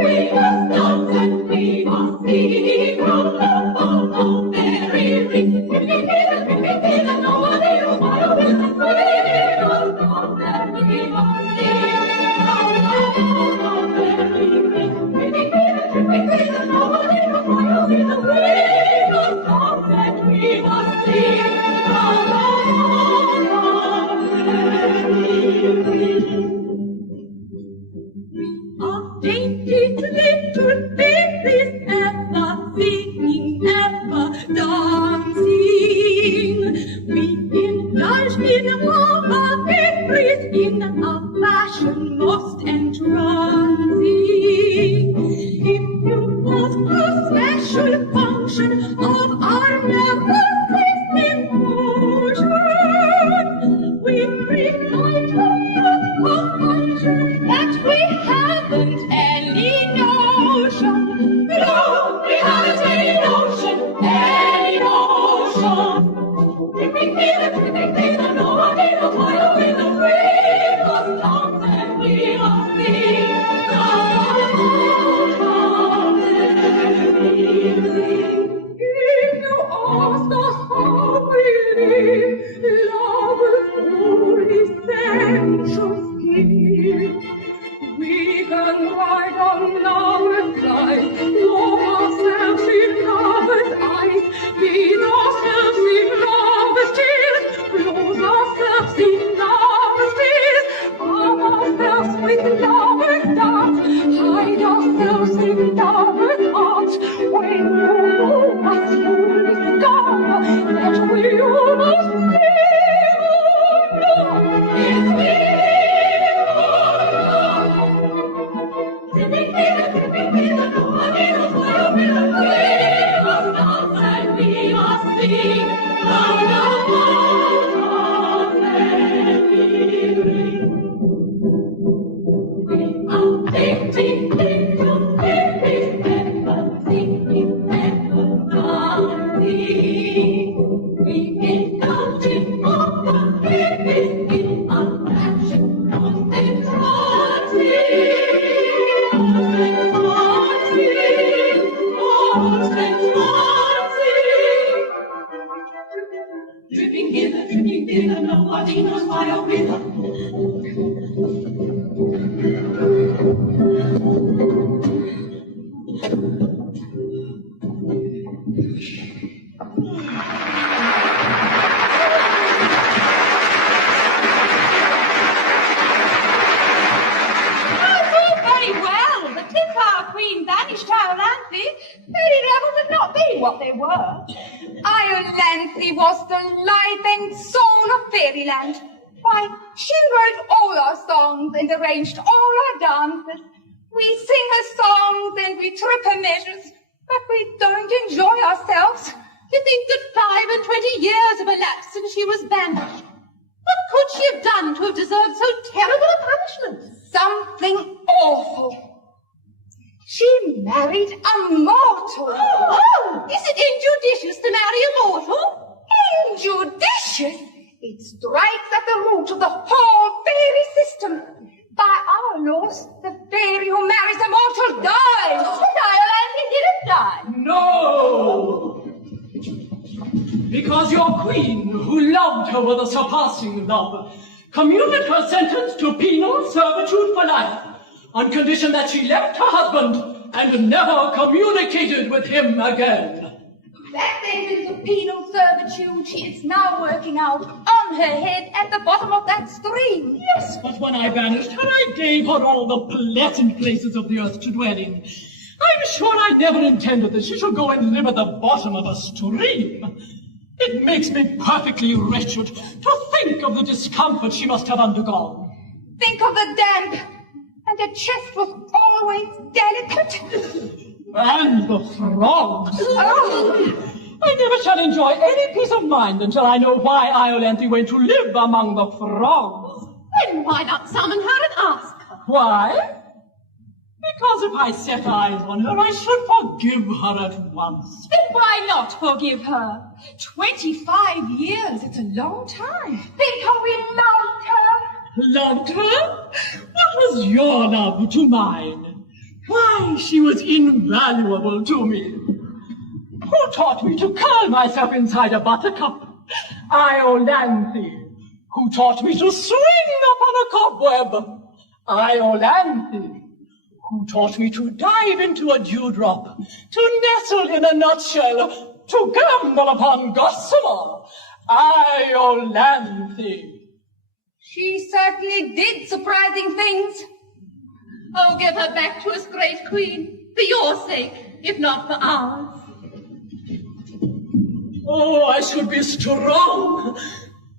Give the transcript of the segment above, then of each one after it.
We must dance and we must sing from the ball of fairy ring. Nobody will follow with the we must dance and we must sing from the ball of fairy ring. Nobody will follow with the we must dance and we must sing from the ball of fairy ring. Dainty little babies ever singing, ever dancing. We indulge in our fairies in a fashion most entrancing. If you ask a special function of our nervous emotion, we recite the function that we haven't any notion. No, we haven't any notion, any notion. If we feel it, nobody will follow in the we must dance and we must sing. If you ask us how we live, love is all essential skill. We can ride on lover's life, love ourselves in lover's eyes, feed ourselves in lover's tears, clothe ourselves in lover's tears, arm ourselves with lover's darts, hide ourselves in lover's arms. When you know us, you discover that we almost live or not. It's me. Nobody knows why I'll be there. What they were. IOLANTHE was the life and soul of fairyland. Why, she wrote all our songs and arranged all our dances. We sing her songs and we trip her measures, but we don't enjoy ourselves. To think that 25 years have elapsed since she was banished. What could she have done to have deserved so terrible a punishment? Something awful. She married a mortal. Oh, is it injudicious to marry a mortal? Injudicious? It strikes at the root of the whole fairy system. By our laws, the fairy who marries a mortal dies. And IOLANTHE didn't die. No! Because your queen, who loved her with a surpassing love, commuted her sentence to penal servitude for life, on condition that she left her husband and never communicated with him again. That sentence of penal servitude she is now working out on her head at the bottom of that stream. Yes, but when I banished her, I gave her all the pleasant places of the earth to dwell in. I'm sure I never intended that she should go and live at the bottom of a stream. It makes me perfectly wretched to think of the discomfort she must have undergone. Think of the damp. And the chest was always delicate. And the frogs. Oh. I never shall enjoy any peace of mind until I know why IOLANTHE went to live among the frogs. Then why not summon her and ask her? Why? Because if I set eyes on her, I should forgive her at once. Then why not forgive her? 25 years, it's a long time. Think how we loved her. Loved her? What was your love to mine? Why, she was invaluable to me. Who taught me to curl myself inside a buttercup? IOLANTHE. Who taught me to swing upon a cobweb? IOLANTHE. Who taught me to dive into a dewdrop, to nestle in a nutshell, to gamble upon gossamer? IOLANTHE. She certainly did surprising things. Oh, give her back to us, great queen, for your sake, if not for ours. Oh, I should be strong,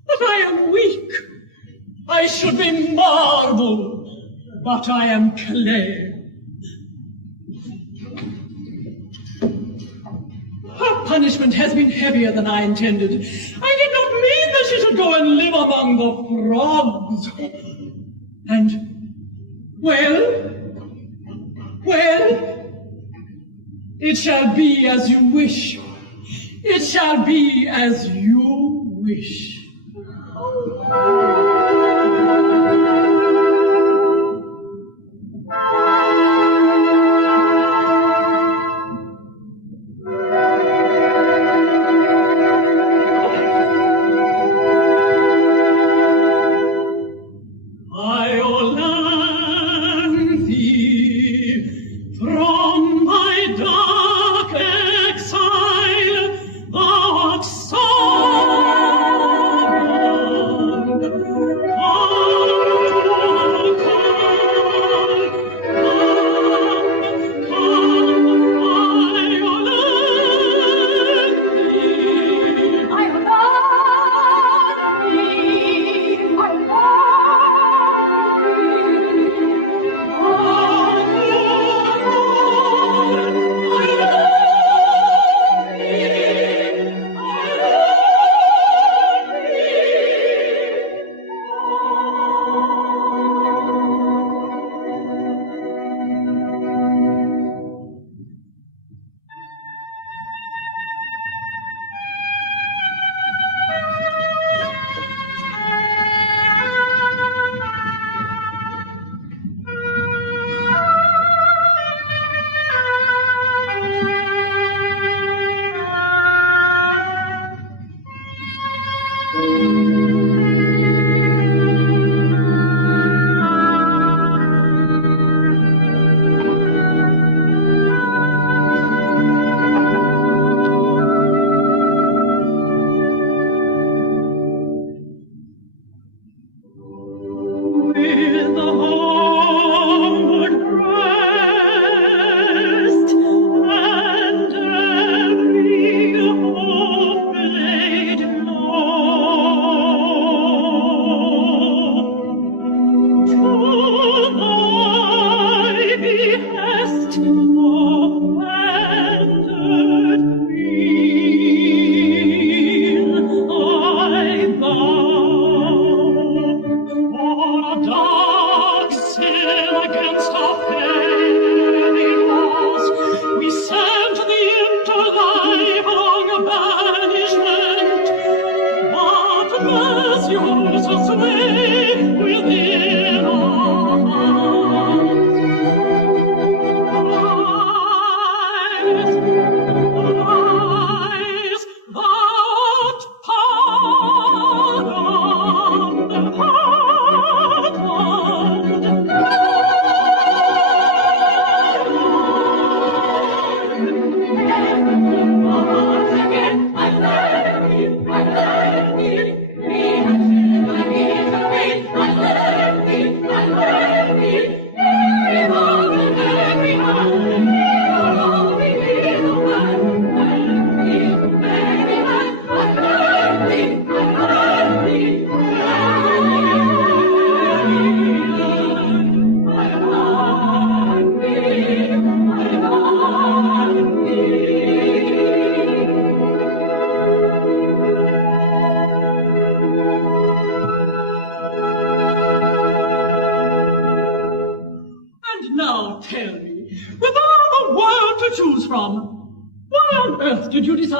but I am weak. I should be marble, but I am clay. Her punishment has been heavier than I intended. I did not mean that she should go and live among the frogs. And, well, it shall be as you wish. It shall be as you wish.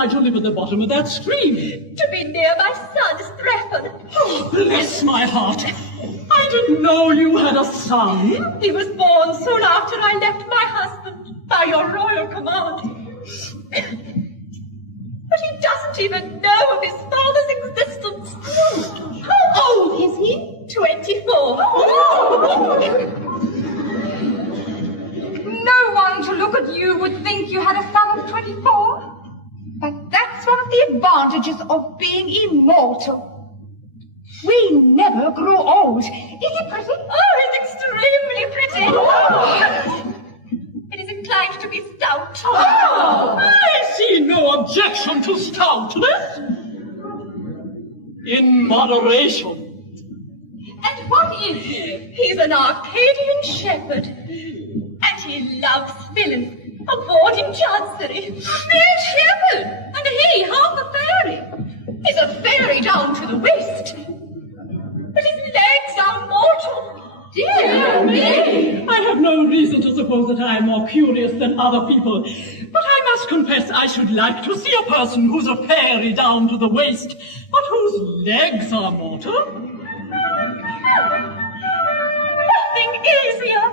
To live at the bottom of that stream. To be near my son, Strephon. Oh, bless my heart. I didn't know you had a son. He was born soon after I left my husband, by your royal command. But he doesn't even know of his father's existence. How old is he? 24. No one to look at you would think you had a son of 24. But that's one of the advantages of being immortal. We never grow old. Is it pretty? Oh, it's extremely pretty. It is inclined to be stout. I see no objection to stoutness. In moderation. And what is he? He's an Arcadian shepherd. And he loves villains. A board in chancery. A mere shepherd. And he, half a fairy. He's a fairy down to the waist. But his legs are mortal. Dear me! I have no reason to suppose that I am more curious than other people, but I must confess I should like to see a person who's a fairy down to the waist, but whose legs are mortal. Nothing easier.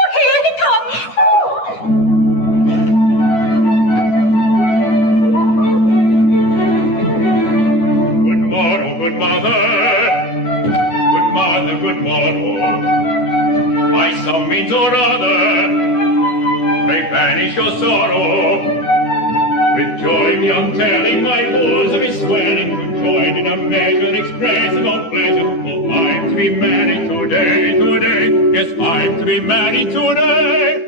Oh, here he comes. Good morrow, good mother. Good mother, good morrow. By some means or other, may banish your sorrow. With joy me I'm telling my bosom is swelling to join in a measure expressive of pleasure. Oh, I'm to be married today, today. Yes, I'm to be married today.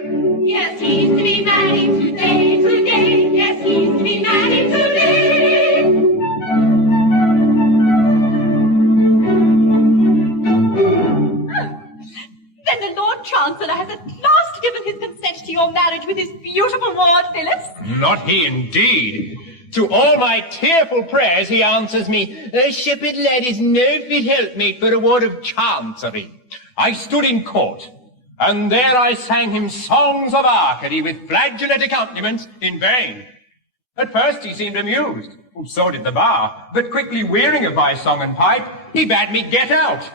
Yes, he's to be married today, today. Yes, he's to be married today. Then the Lord Chancellor has at last given his consent to your marriage with his beautiful ward, Phyllis. Not he, indeed. To all my tearful prayers he answers me, "A shepherd lad is no fit helpmate for a ward of chancery." I stood in court, and there I sang him songs of Arcady with flageolet accompaniments in vain. At first he seemed amused, so did the bar, but quickly wearying of my song and pipe, he bade me get out.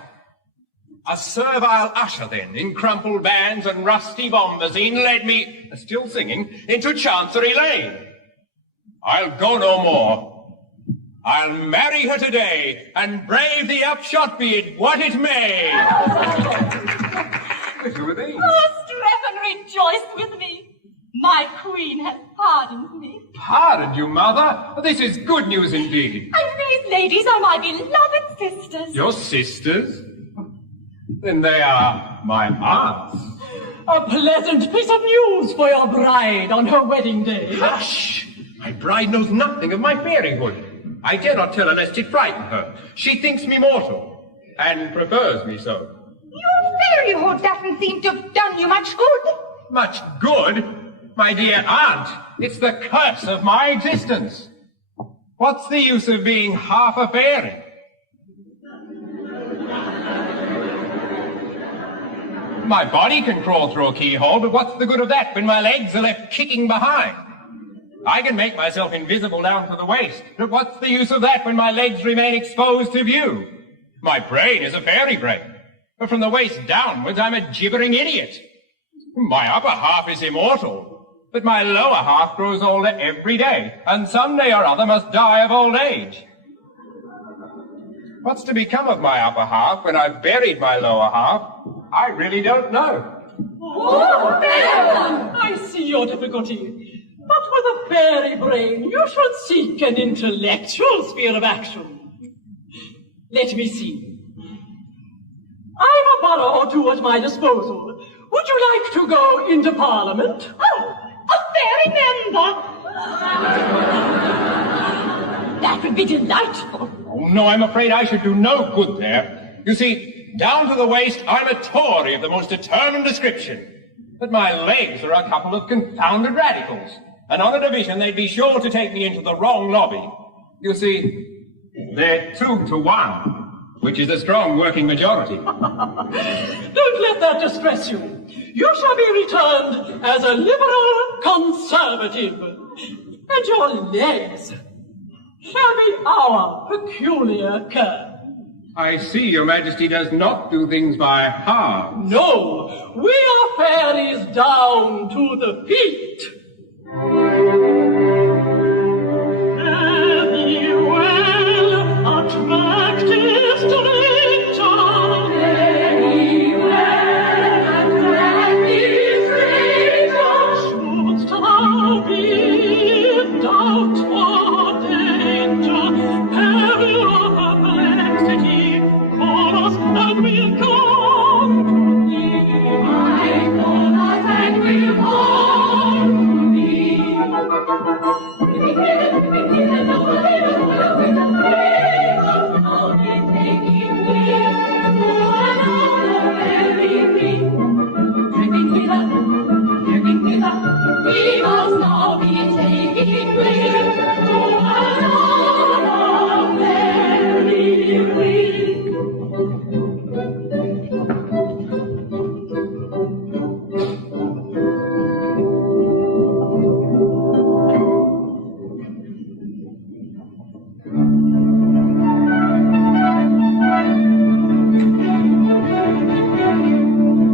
A servile usher then, in crumpled bands and rusty bombazine, led me, still singing, into Chancery Lane. I'll go no more. I'll marry her today, and brave the upshot be it what it may. Who are these? Oh, Strephon, rejoice with me. My queen has pardoned me. Pardoned you, mother? This is good news indeed. And these ladies are my beloved sisters. Your sisters? Then they are my aunts. A pleasant piece of news for your bride on her wedding day. Hush! My bride knows nothing of my fairyhood. I dare not tell her lest it frighten her. She thinks me mortal, and prefers me so. Your fairyhood doesn't seem to have done you much good. Much good? My dear aunt, it's the curse of my existence. What's the use of being half a fairy? My body can crawl through a keyhole, but what's the good of that when my legs are left kicking behind? I can make myself invisible down to the waist, but what's the use of that when my legs remain exposed to view? My brain is a fairy brain, but from the waist downwards I'm a gibbering idiot. My upper half is immortal, but my lower half grows older every day, and someday or other must die of old age. What's to become of my upper half when I've buried my lower half? I really don't know. Oh, I see your difficulty. But with a fairy brain, you should seek an intellectual sphere of action. Let me see. I've a borough or two at my disposal. Would you like to go into Parliament? Oh, a fairy member. That would be delightful. Oh, no, I'm afraid I should do no good there. You see, down to the waist, I'm a Tory of the most determined description. But my legs are a couple of confounded radicals. And on a division, they'd be sure to take me into the wrong lobby. You see, they're 2 to 1, which is a strong working majority. Don't let that distress you. You shall be returned as a liberal conservative. And your legs shall be our peculiar care. I see your majesty does not do things by halves. No, we are fairies down to the feet. Very well, attractive stranger. Very well, attractive stranger. Shouldst thou be in doubt or danger, peril or perplexity, call us and we'll come to thee. I call us and we'll come to thee. We must now be taking way to another merry ring.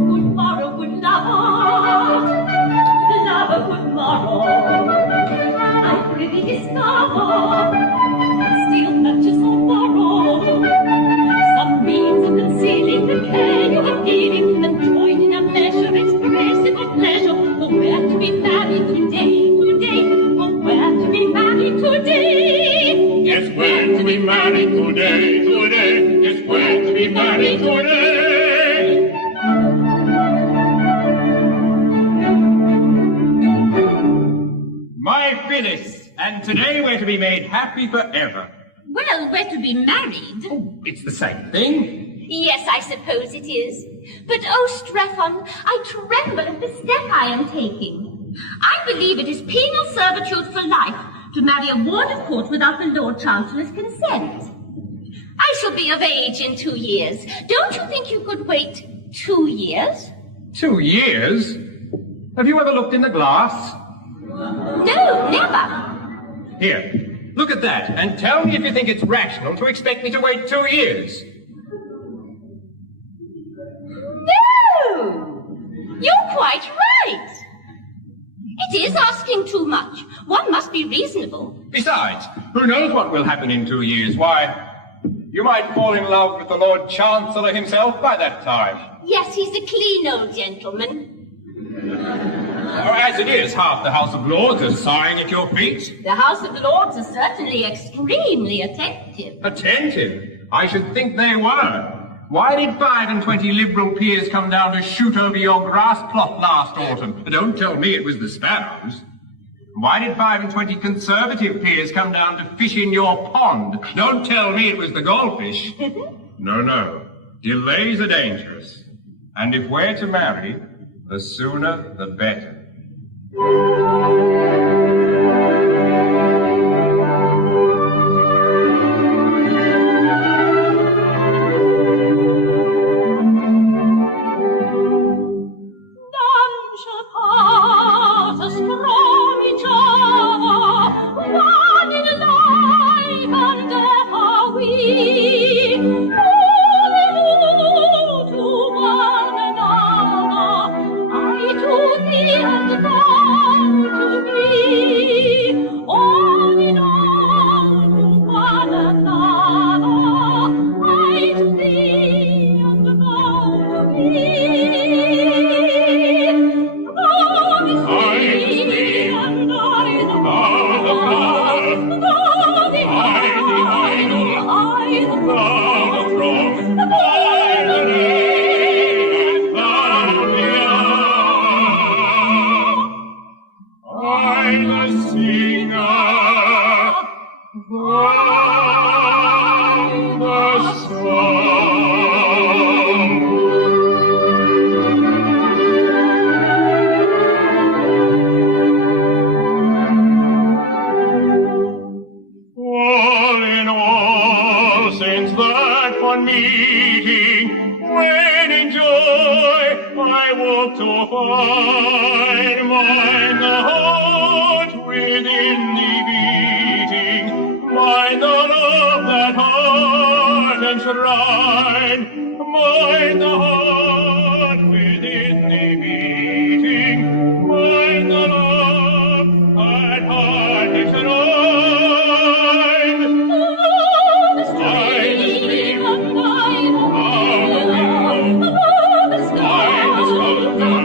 Good morrow, good lover. Lover, good morrow. I really discover still purchase or borrow some means of concealing the care you are feeling, and join in a measure expressive of pleasure. Oh, where to be married today, today? Oh, where to be married today? Yes, where to be married today, today. Yes, where to be married today. My Phyllis, and today we're to be made happy forever. Well, we're to be married. It's the same thing. Yes, I suppose it is. But, oh, Strephon, I tremble at the step I am taking. I believe it is penal servitude for life to marry a ward of court without the Lord Chancellor's consent. I shall be of age in 2 years. Don't you think you could wait 2 years? 2 years? Have you ever looked in the glass? No, never. Here, look at that, and tell me if you think it's rational to expect me to wait 2 years. No! You're quite right. It is asking too much. One must be reasonable. Besides, who knows what will happen in 2 years? Why, you might fall in love with the Lord Chancellor himself by that time. Yes, he's a clean old gentleman. As it is, half the House of Lords are sighing at your feet. The House of Lords are certainly extremely attentive. Attentive? I should think they were. Why did 25 Liberal peers come down to shoot over your grass plot last autumn? Don't tell me it was the sparrows. Why did 25 Conservative peers come down to fish in your pond? Don't tell me it was the goldfish. No, no. Delays are dangerous. And if we're to marry, the sooner the better. Mind the love that heart shrine and shrine, mind the heart within thee beating, mind the love that heart is thine. The stream of thine, above the sky, I the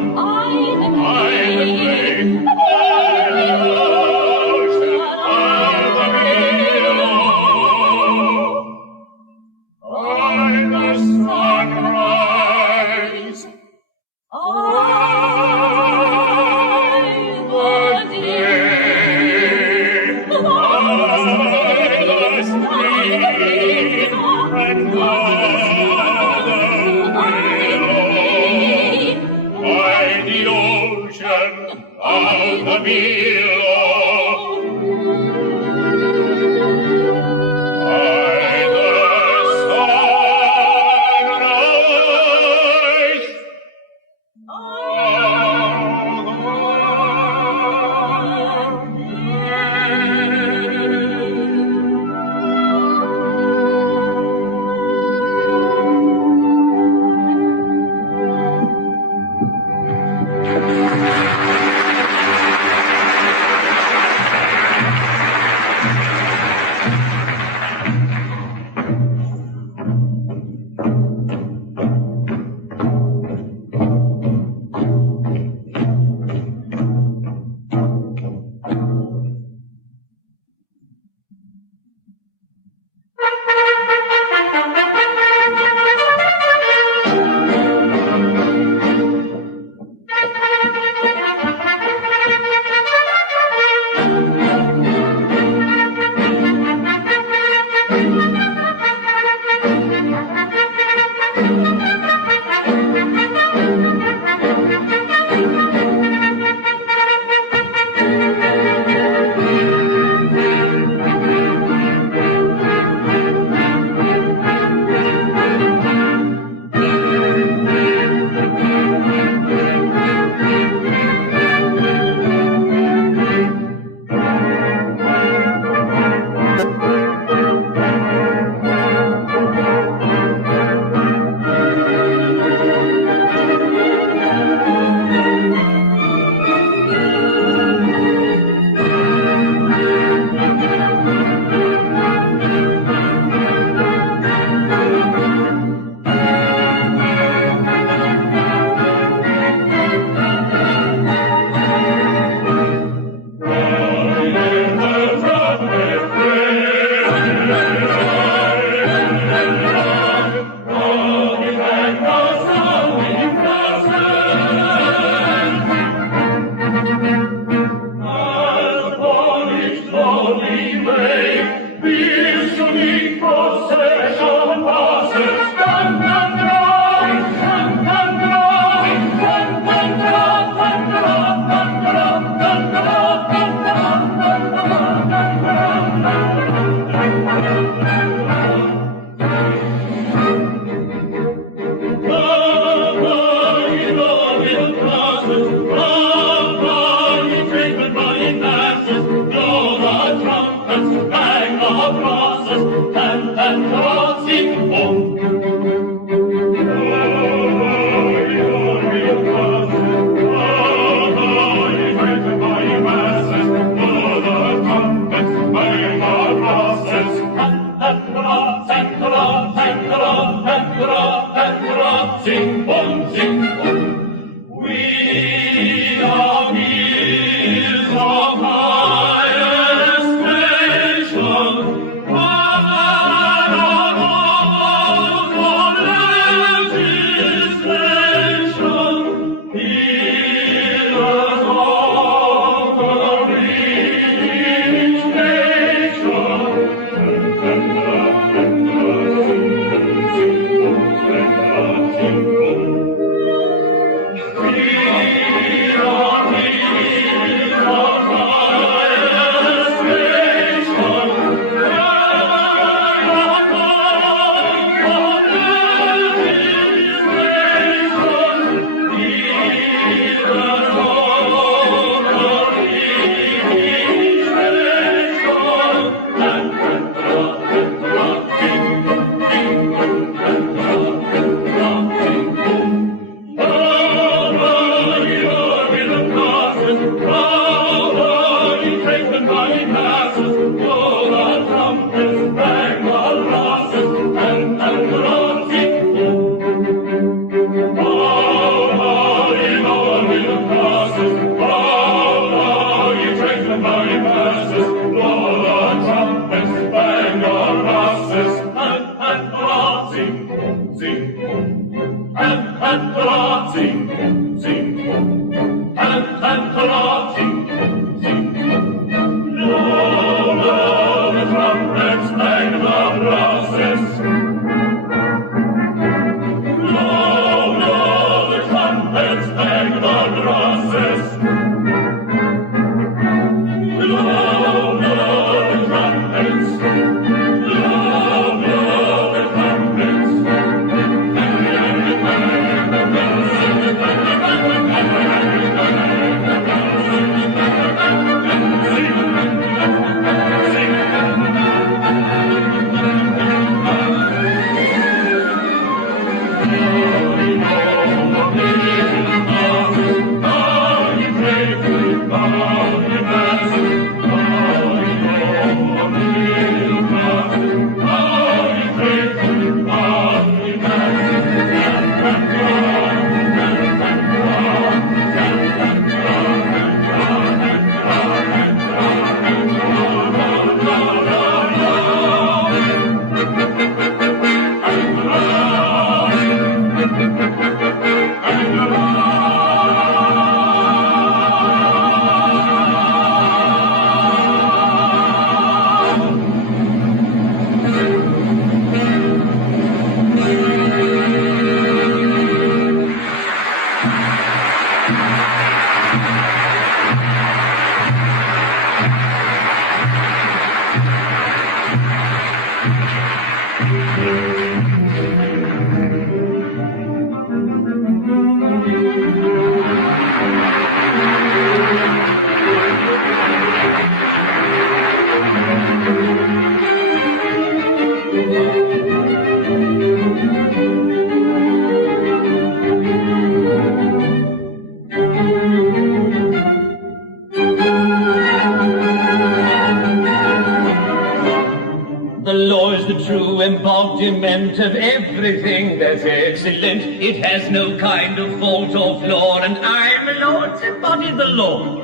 Embodiment of everything that's excellent. It has no kind of fault or flaw, and I'm a lord to embody the law.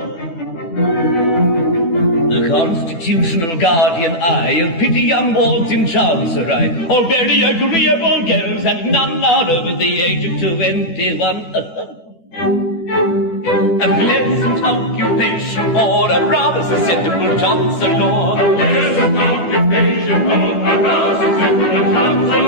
The constitutional guardian eye of pretty young wards in chancery, all very agreeable girls, and none are over the age of 21. A pleasant occupation for a rather susceptible chancellor. A pleasant occupation for a rather susceptible chancellor.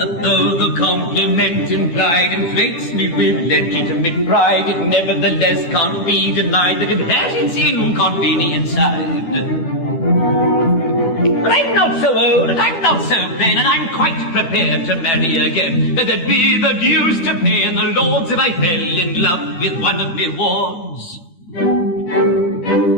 And though the compliment implied inflates me with legitimate pride, it nevertheless can't be denied that it has its inconvenient side. But I'm not so old, and I'm not so plain, and I'm quite prepared to marry again. There'd be the dues to pay, and the lords if I fell in love with one of my wards.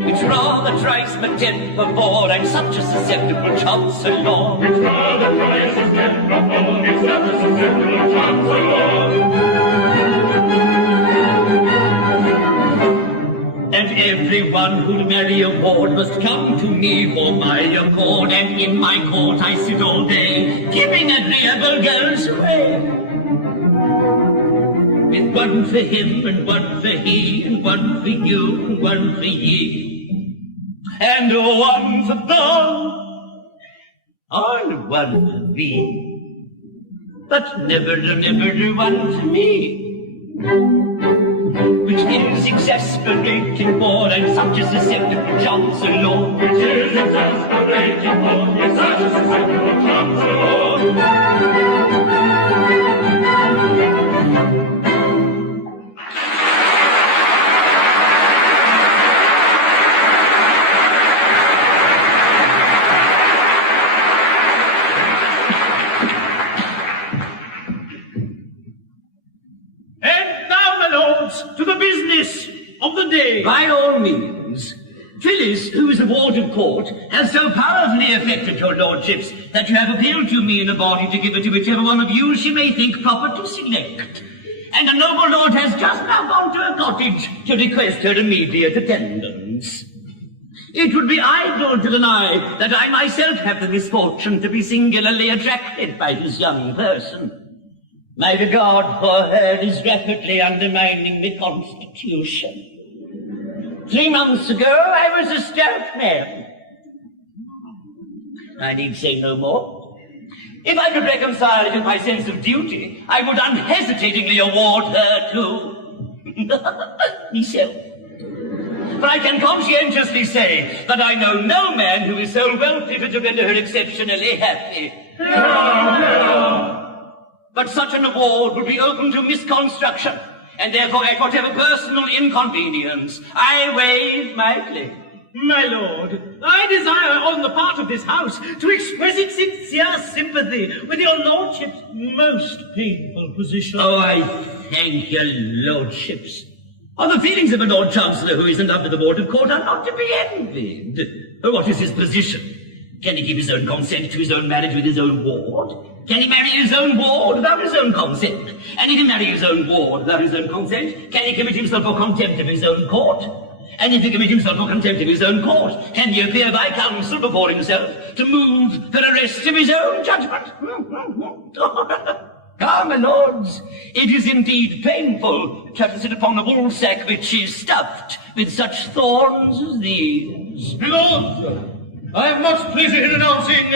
It's rather tries my temper, for I'm such a susceptible chancellor. It's rather tries my temper, for I'm such a susceptible chancellor. And everyone who'll marry a ward must come to me for my accord, and in my court I sit all day, giving agreeable girls away. With one for him, and one for he, and one for you, and one for ye, and one for them, all one for me, but never one for me. Which is exasperating, for I'm such a susceptible chancellor. Which is exasperating, for I'm such a susceptible chancellor. To the business of the day. By all means. Phyllis, who is a ward of court, has so powerfully affected your lordships that you have appealed to me in a body to give her to whichever one of you she may think proper to select. And a noble lord has just now gone to a cottage to request her immediate attendance. It would be idle to deny that I myself have the misfortune to be singularly attracted by this young person. My regard for her is rapidly undermining the Constitution. 3 months ago, I was a stout man. I need say no more. If I could reconcile it with my sense of duty, I would unhesitatingly award her to myself. But I can conscientiously say that I know no man who is so well fitted to render her exceptionally happy. But such an award would be open to misconstruction, and therefore at whatever personal inconvenience, I waive my claim. My lord, I desire on the part of this house to express its sincere sympathy with your lordship's most painful position. Oh, I thank your lordships. The feelings of a Lord Chancellor who is in love with the Ward of Court are not to be envied. What is his position? Can he give his own consent to his own marriage with his own ward? Can he marry his own ward without his own consent? And if he marry his own ward without his own consent, can he commit himself for contempt of his own court? And if he commit himself for contempt of his own court, can he appear by counsel before himself to move for arrest of his own judgment? Ah, my lords, it is indeed painful to have to sit upon a woolsack which is stuffed with such thorns as these. My lords, I have much pleasure in announcing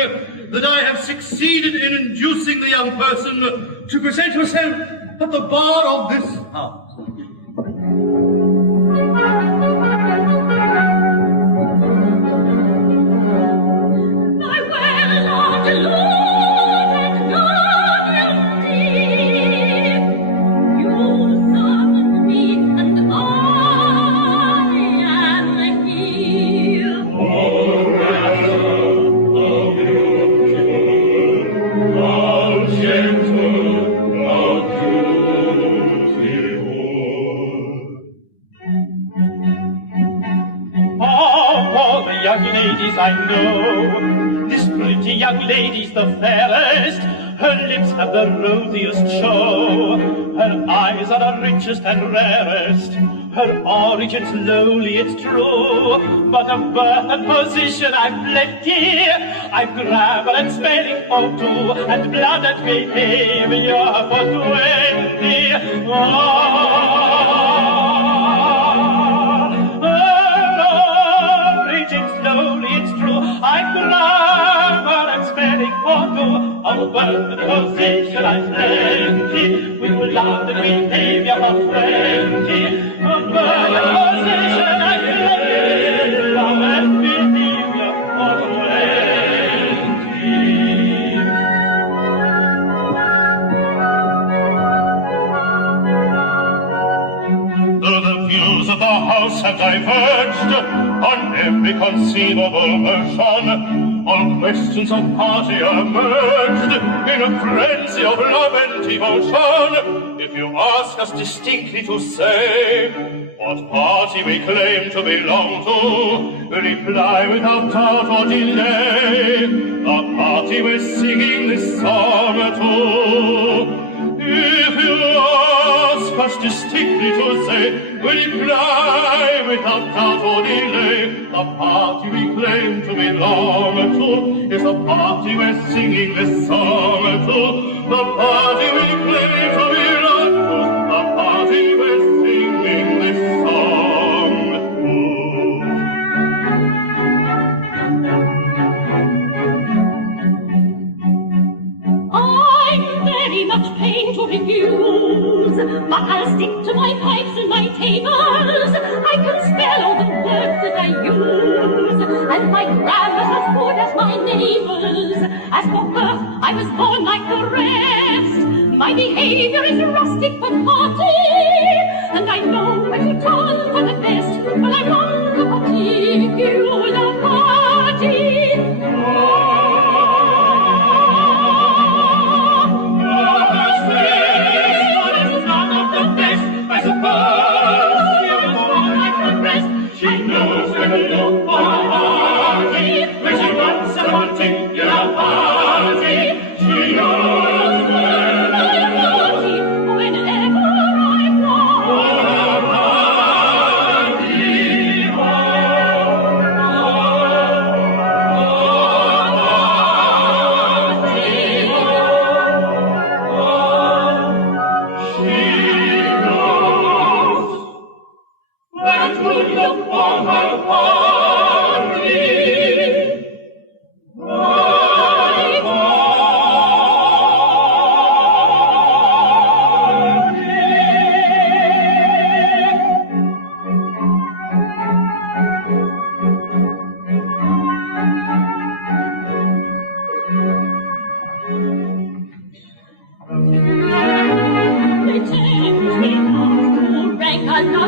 that I have succeeded in inducing the young person to present herself at the bar of this house. I know this pretty young lady's the fairest. Her lips have the rosiest show. Her eyes are the richest and rarest. Her origin's lowly, it's true, but of birth and position I've plenty. I've gravel and spelling for 2, and blood and behavior for 20. Slowly, it's true, I'm grammar and spelling for 2, of birth and position I'm plenty, with love and behavior for 20, of birth and position I'm plenty, with love and behavior for 20. The views of the house have diverged on every conceivable motion. All questions of party are merged in a frenzy of love and devotion. If you ask us distinctly to say what party we claim to belong to, reply without doubt or delay, the party we're singing this song to. If you ask us distinctly to say, reply without doubt or delay, the party we claim to belong to is the party we're singing this song to. The party we claim to belong to, the party we're singing this song to. I'm very much pained to refuse, but I'll stick to my pipes and my tables. I can spell all the words that I use, and my grammar's as good as my neighbor's. As for birth, I was born like the rest. My behavior is rustic but hearty, and I know when to turn for the best when I want a particular party. She knows where to look for a party, when she wants a particular party. She knows where to look Whenever I want for a party.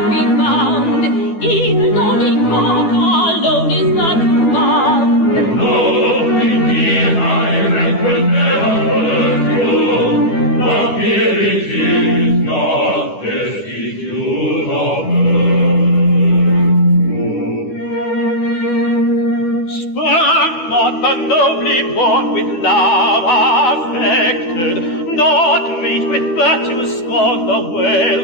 cannot be found, even though the court alone is not found. No, indeed, I reckon never heard you, but here it is not destitute of Spurn not the nobly born with love affected, not rich with virtue scorn the well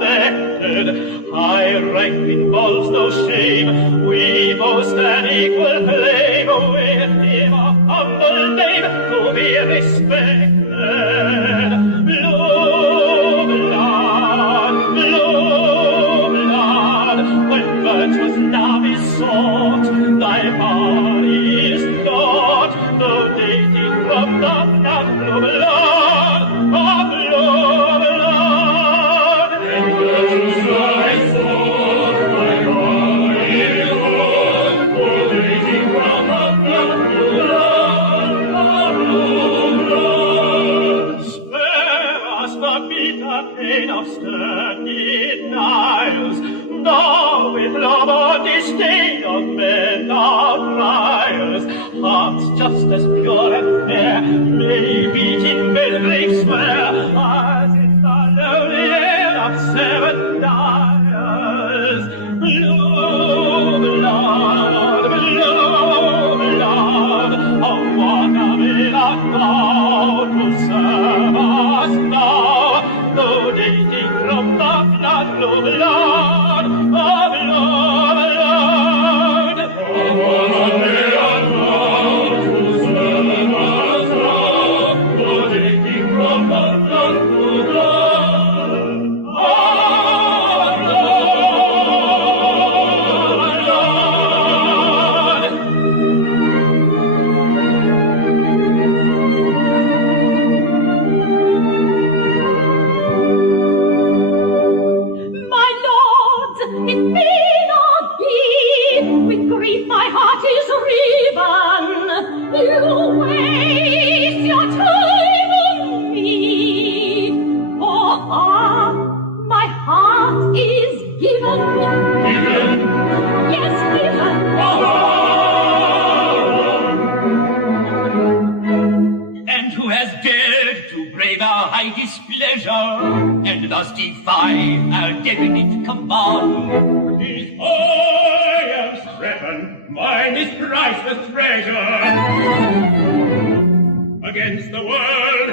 connected. High rank involves no shame, we boast an equal claim, with him a humble name to be respected. Blow blood, when virtue's love is sought, thy heart is not, no dating from the blood, blow blood, oh blow blood. When virtue's love is sought, thy heart is not, no dating from the blood, blow blood, oh blow blood. Spare us the bitter pain of stern denials, nor with love or disdain of men our trials. Hearts just as pure and fair may beat in bedrock swear, as in the lonely air of 7 dials. Blow blood, oh what a villain thou to serve us now, no dating from the blood, blow blood, oh blood, oh what a villain thou to serve us now, no dating from the blood, blow blood, oh blood. My lords, it may not be, with grief my heart is riven. You waste your time on me, for my heart is given. Given? Yes, given. And who has dared to brave our high displeasure, and thus defy our definite command? I am Strephon, mine is priceless treasure. Against the world,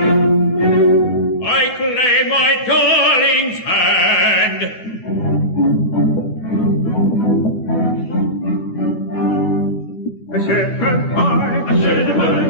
I claim my darling's hand. A shepherd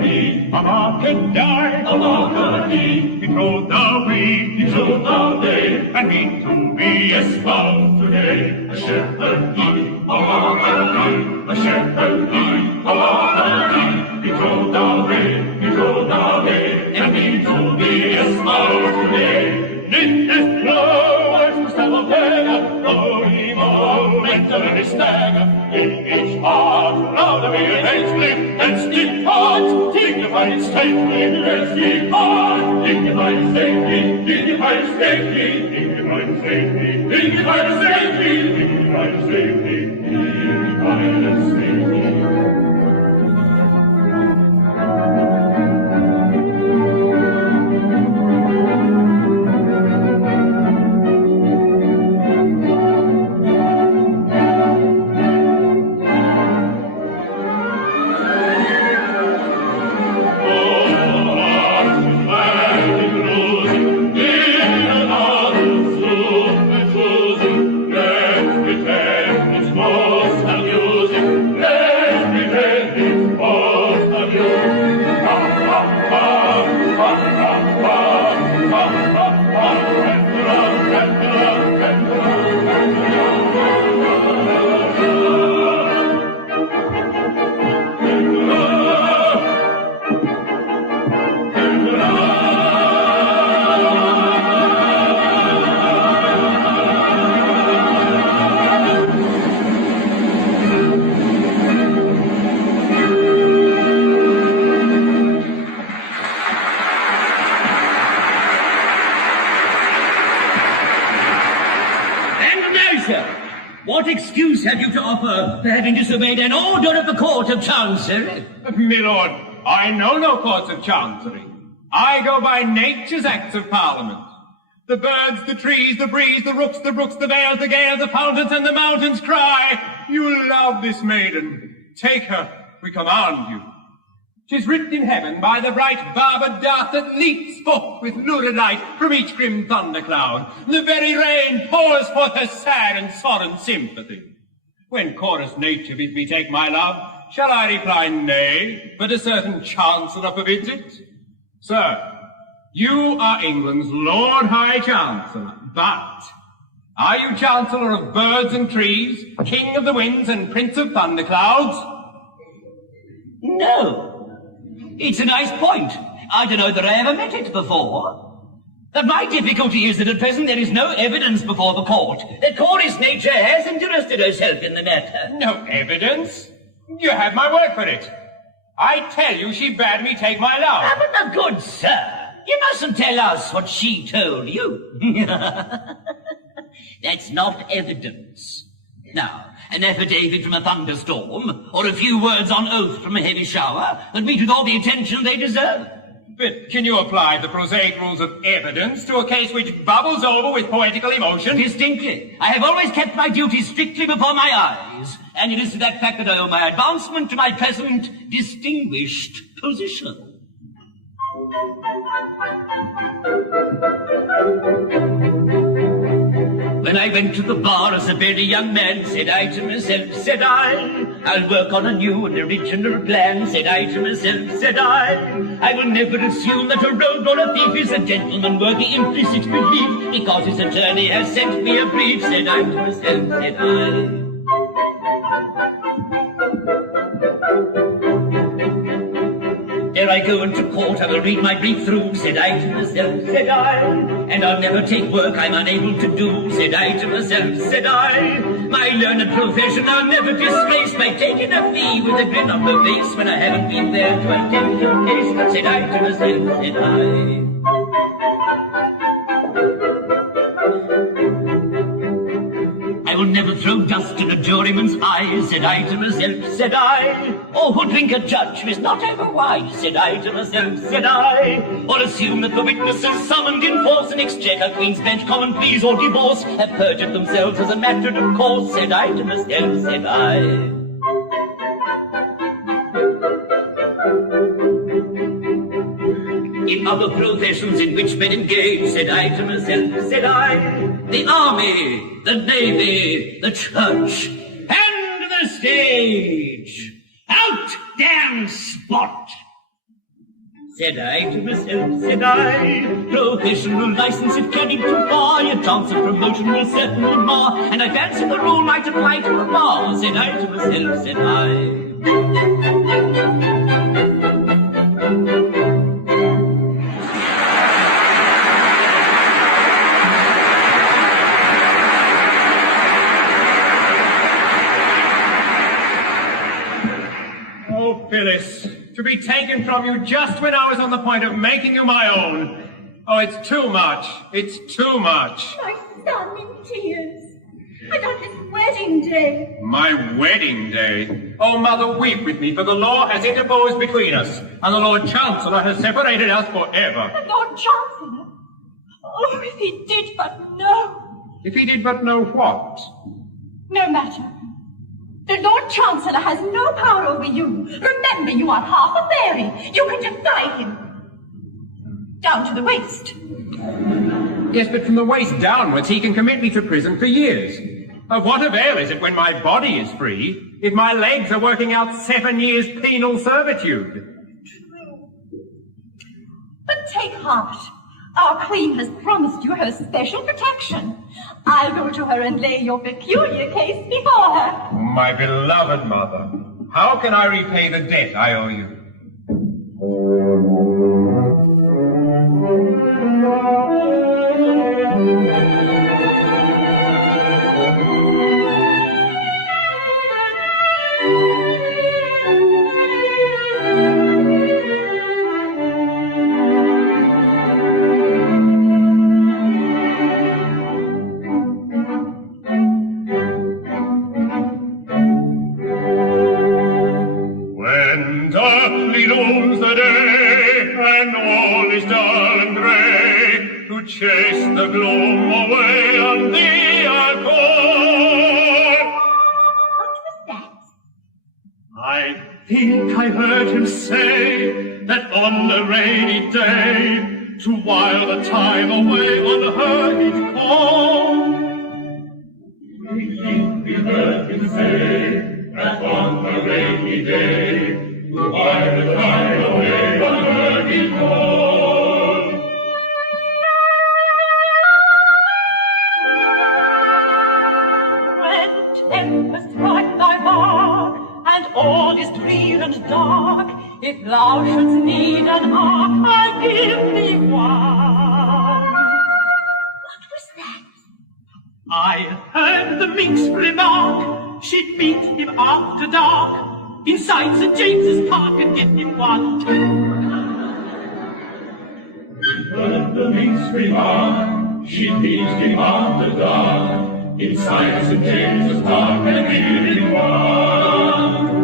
he, a market die, a market he. Betrothed are we, betrothed are they, and mean to be espoused today. A shepherd he, a market he, a shepherd he, a market he. Betrothed are we, betrothed are they, and mean to be espoused today. Knit as flowers for Sullivan, holy moment of every stagger. In each heart, louder we and split, and stiff hearts, dignified and stately, and stiff hearts, dignified and stately, dignified and stately, dignified and stately, dignified and stately, dignified and stately, dignified and stately. It's more Why, sir? What excuse have you to offer for having disobeyed an order of the Court of Chancery? My lord, I know no courts of chancery. I go by nature's acts of parliament. The birds, the trees, the breeze, the rooks, the brooks, the vales, the gales, the fountains, and the mountains cry, you love this maiden. Take her, we command you. 'Tis written in heaven by the bright barbed dart that leaps forth with lurid light from each grim thundercloud. The very rain pours forth her sad and solemn sympathy. When chorus nature bids me take my love, shall I reply nay, but a certain chancellor forbids it? Sir, you are England's Lord High Chancellor, but are you Chancellor of birds and trees, King of the winds and Prince of thunderclouds? No. It's a nice point. I don't know that I ever met it before. But my difficulty is that at present there is no evidence before the court that chorus nature has interested herself in the matter. No evidence? You have my word for it. I tell you she bade me take my love. Ah, but the good sir, you mustn't tell us what she told you. That's not evidence. Now, an affidavit from a thunderstorm, or a few words on oath from a heavy shower, would meet with all the attention they deserve. But can you apply the prosaic rules of evidence to a case which bubbles over with poetical emotion? Distinctly. I have always kept my duties strictly before my eyes, and it is to that fact that I owe my advancement to my present distinguished position. When I went to the bar as a very young man, said I to myself, said I'll work on a new and original plan, said I to myself, said I will never assume that a rogue or a thief is a gentleman worthy implicit belief, because his attorney has sent me a brief, said I to myself, said I. Ere I go into court, I will read my brief through, said I to myself, said I. And I'll never take work I'm unable to do, said I to myself, said I. My learned profession I'll never disgrace by taking a fee with a grin on my face when I haven't been there to attend your case, said I to myself, said I. I will never throw dust in a juryman's eyes, said I to myself, said I. Or hoodwink a judge who is not overwise, said I to myself, said I. Or assume that the witnesses summoned in force and exchequer, Queen's Bench, common pleas or divorce, have perjured themselves as a matter of course, said I to myself, said I. In other professions in which men engage, said I to myself, said I. The army, the navy, the church, and the stage. Out, damn spot! Said I to myself, said I. Professional license if carried too far, your chance of promotion will certainly mar, and I fancy the rule might apply to a bar, said I to myself, said I. Phyllis, to be taken from you just when I was on the point of making you my own. Oh, it's too much. It's too much. My son in tears. And on his wedding day. My wedding day? Oh, mother, weep with me, for the law has interposed between us, and the Lord Chancellor has separated us forever. The Lord Chancellor? Oh, if he did but know. If he did but know what? No matter. The Lord Chancellor has no power over you. Remember, you are half a fairy. You can defy him. Down to the waist. Yes, but from the waist downwards, he can commit me to prison for years. Of what avail is it when my body is free, if my legs are working out 7 years penal servitude? True. But take heart. Our Queen has promised you her special protection. I'll go to her and lay your peculiar case before her. My beloved mother, how can I repay the debt I owe you? chase the gloom away on thee I'll call. What was that? I think I heard him say that on a rainy day to while the time away on her he'd call. We think we heard him say that on a rainy day to while the time away on her he'd call. When tempest strike thy mark, and all is drear and dark, if thou shouldst need an ark, I'll give thee one. What was that? I heard the minx remark she'd meet him after dark inside St. James's Park and give him one. We heard the minx remark she'd meet him after dark inside St. James's Park and give him one.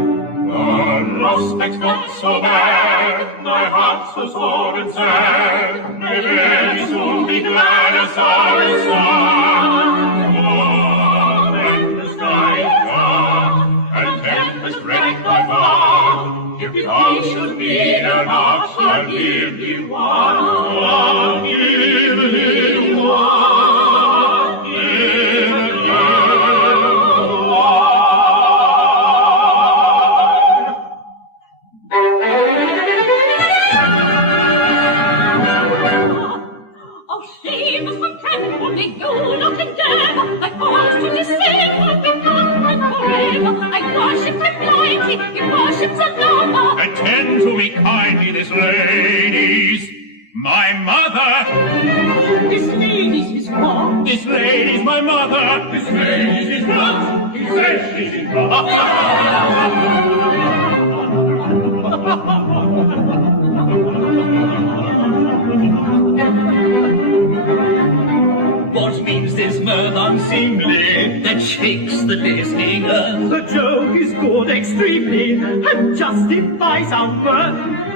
Our prospect's not so bad, my heart's so sore and sad, may very soon be glad as our sun. Oh, then the sky is dark, and tempest wreck by far, if thou should need an ox, I'll give thee one. I'll give thee one, give thee one. May you not endeavour thy cause to deceive, but become and forever. I worship thy piety, he worships a lover. Attend to me kindly, this lady's my mother. This lady's his what? This lady's my mother. This lady's his what? He says she's his What means this mirth unseemly that shakes the listening earth? The joke is good extremely and justifies our mirth.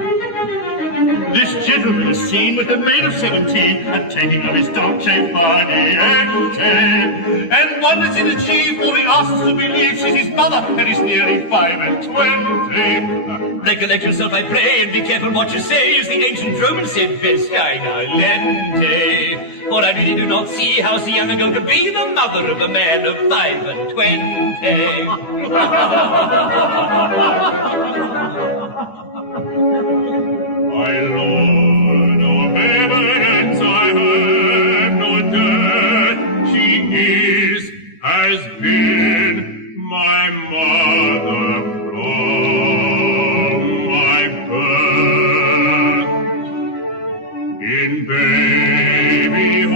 This gentleman is seen with a maid of 17 and taking of his dolce far niente, and wonders in the chief, for he asks to believe she's his mother and he's nearly 25. Recollect yourself, I pray, and be careful what you say, as the ancient Roman said, Vestina lente. For I really do not see how so young a girl could be the mother of a man of 25. My lord, no evidence I have, no dirt. She is, has been my mother from my birth. In babyhood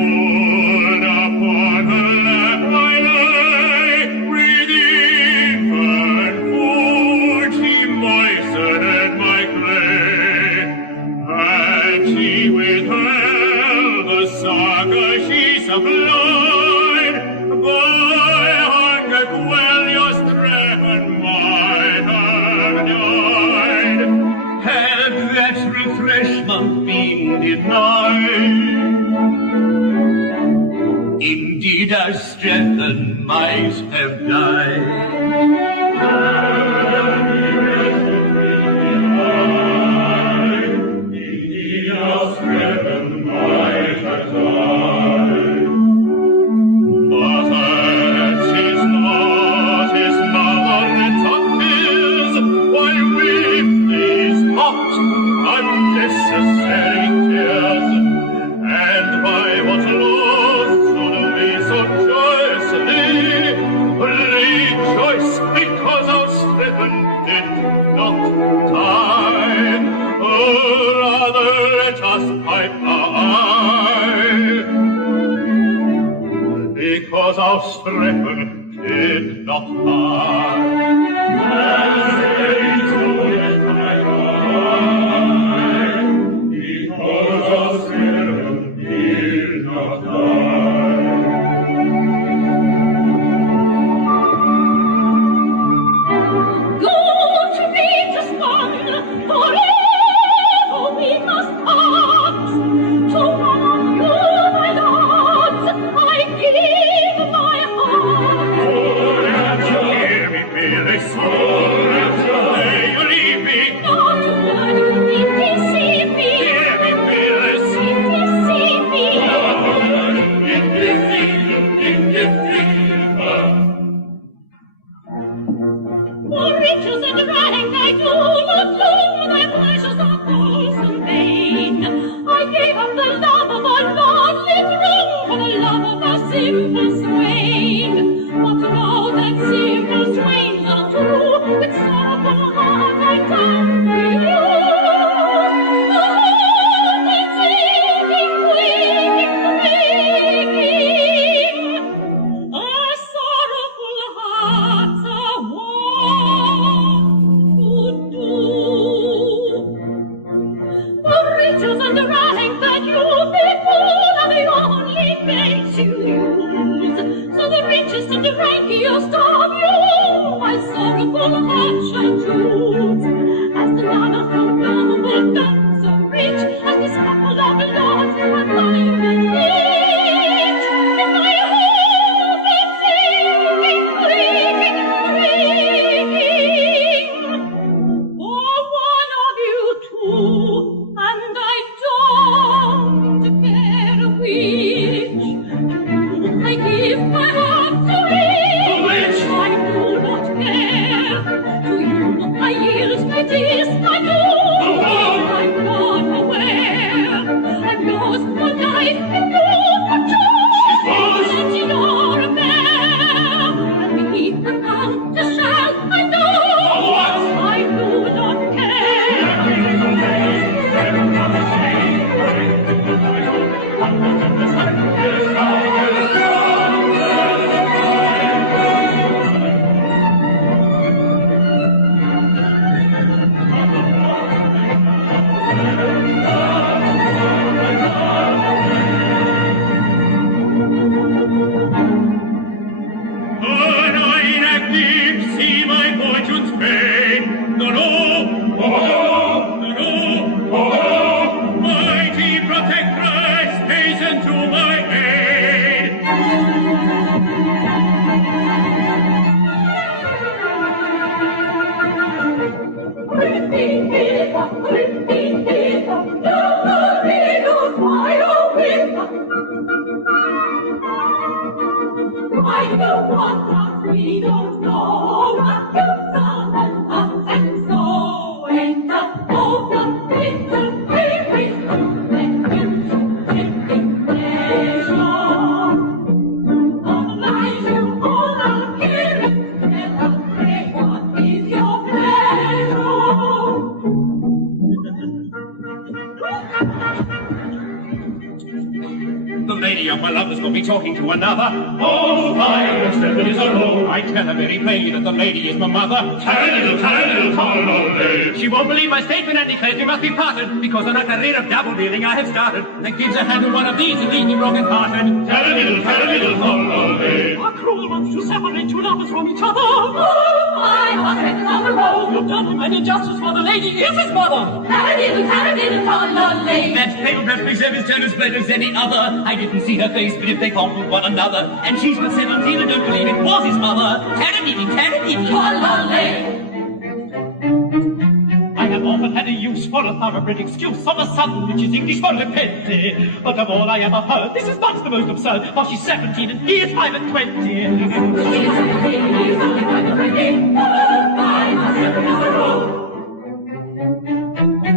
upon her lap I lay, breathing and food she moistened my clay, and she withheld the succor she supplied. By hunger Quellius Strephon might have died, had that refreshment been denied. Indeed, our Strephon might have died. Indeed, our Strephon might have died. But as his not his mother it appears, why weep these hot, unnecessary tears? And by what laws should we so joyously rejoice because our Strephon did not die? Oh, rather let us pipe our eye, because our Strephon did not die. Because our Strephon did not die. Go to Nature's one, forever we must part. To one of you, my she'll lose. So the richest and the rankiest of you, my sorrowful heart shall choose. As the mother from noble done so rich, as this couple of lords who are fine and rich, in my home is singing, creaking, creaking. For one of you two, and I don't care which, I give my heart to which I do not care. To you I yield my tears, I do. I'm not aware. I'm lost for life and you for joy. And you're a man, and beneath the countess shall I know. I do not care. See my fortune's fade. No, no, mighty protectress, hasten to my aid. I don't want that, we don't know what goes on and up and so. End up over little baby, then you taking pleasure. Of life you all are hearing, never pray what is your pleasure. The lady of my lovers will be talking to another. Oh, my Strephon is a rogue. I tell her very plainly that the lady is my mother. Taradiddle, toddle, She won't believe my statement and declares we must be parted, because on a career of double-dealing I have started, and gives a hand to one of these and leave me broken-hearted. Taradiddle, toddle, A cruel month to separate two lovers from each other. Oh, my husband is on the road. You've done him an injustice, for the lady is his mother. Taradiddle, toddle, That paper breath preserves turn as red as any other. I didn't see her face, but if they fought with one another, and she's but 17 and don't believe it was his mother. Taradiddle, toddle. I have often had a use for a thoroughbred excuse of a son which is English for repente. But of all I ever heard, this is much the most absurd, for she's 17 and he is 5 and 20.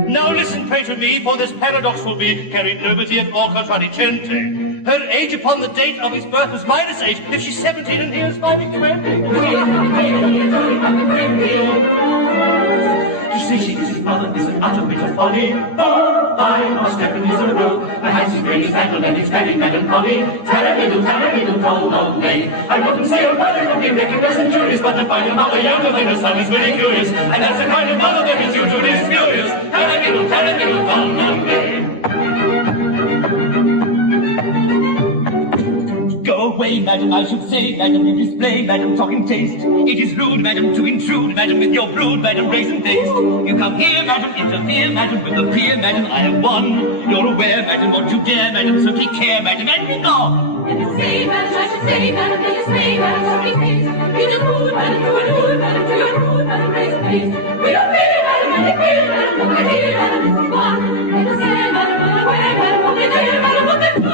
Now listen, pray to me, for this paradox will be carried liberty et more contradicente. Her age upon the date of his birth was minus 8, if she's 17 and he is 5 and 20. To say she is his mother is an utter bit of folly. Oh, my Strephon is a rogue. Perhaps his brain is addled and it's very melancholy. Taradiddle, toddle, I wouldn't say a mother would be reckless and curious, but to find a mother younger than her son is really curious. And that's the kind of mother that is usually spurious. Taradiddle, toddle, Go away, madam, I should say, madam, you display, madam, talking taste. It is rude, madam, to intrude, madam, with your brood, madam, raisin taste. You come here, madam, interfere, madam, with the peer, madam, I have won. You're aware, madam, what you dare, madam, so take care, madam, and be gone. If you say, madam, I should say, madam, then you say, madam, talking taste. You do rude, madam, to a rude, madam, to your rude, madam, raisin taste. We don't pay, madam, and they pay, madam, look at here, madam, this is one. If you say, madam, unaware, madam, what they dare, madam, what they do.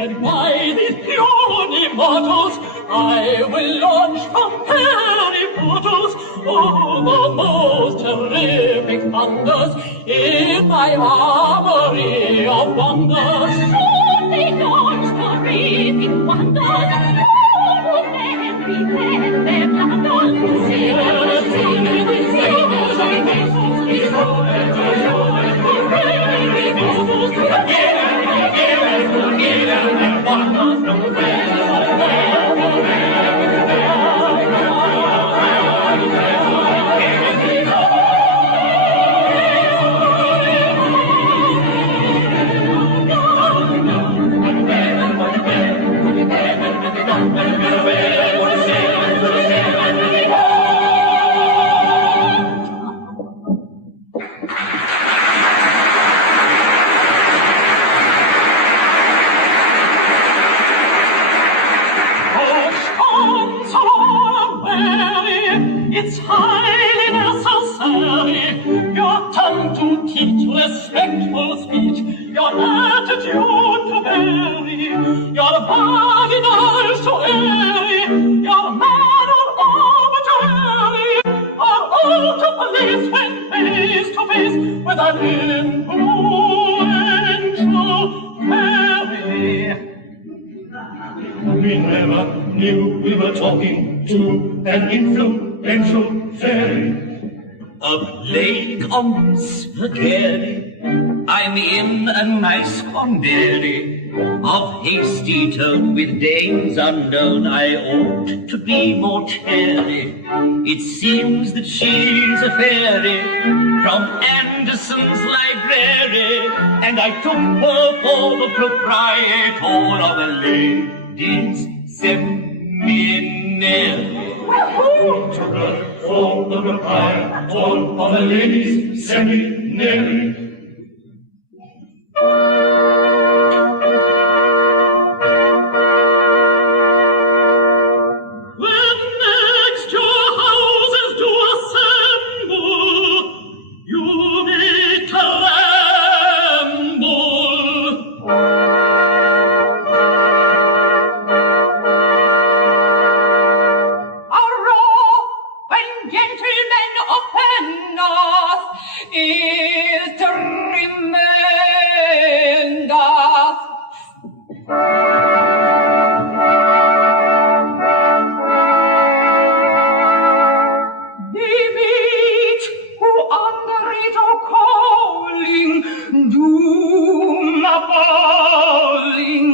And by these pure immortals, I will launch compelling portals. Oh, the most terrific thunders in my armory of wonders. Oh, they launch terrific wonders. Oh, every their blunders. attitude to vary, your body not so airy, your manner arbitrary, are all to police when face to face with an influential fairy. We never knew we were talking to an influential fairy. A plague on spaghetti, I'm in a nice quandary. Of hasty tone with dames unknown, I ought to be more chary. It seems that she's a fairy from Anderson's library, and I took her for the proprietor of a ladies' seminary. Took her for the proprietor of a ladies' seminary. When next your houses do assemble, you may tremble. When gentlemen offend us, is tremendous. Leave it who under it are calling, doom appalling.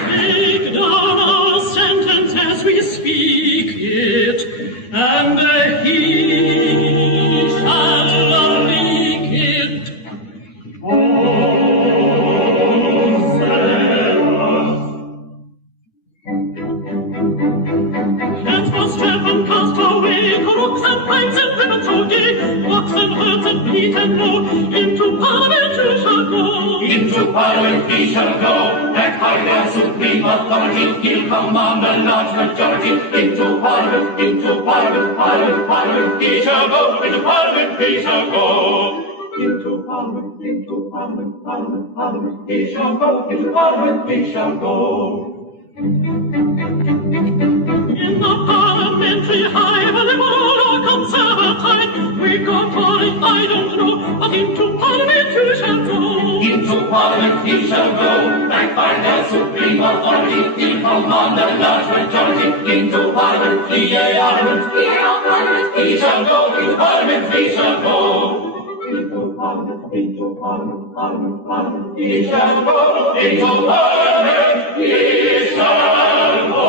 Speak down our sentence as we speak it, and he shall leak it. Let for Strephon cast away crooks and pranks and villains so gay, ox and herds and bleat and low, into Parliament you shall go. Into Parliament he shall go, that high their supreme authority, he'll command a large majority. Into Parliament, Parliament, he shall go, into Parliament he shall go. Into Parliament, Parliament, he shall go, into Parliament he shall go. In the Parliamentary hive, a liberal or conservative, we go for it, I don't know, but into Parliament you shall go. Into Parliament he shall go, backed by their supreme authority, he'll command a large majority. Into Parliament, he shall go, into Parliament he shall go. Into Parliament, he shall go, into Parliament he shall go.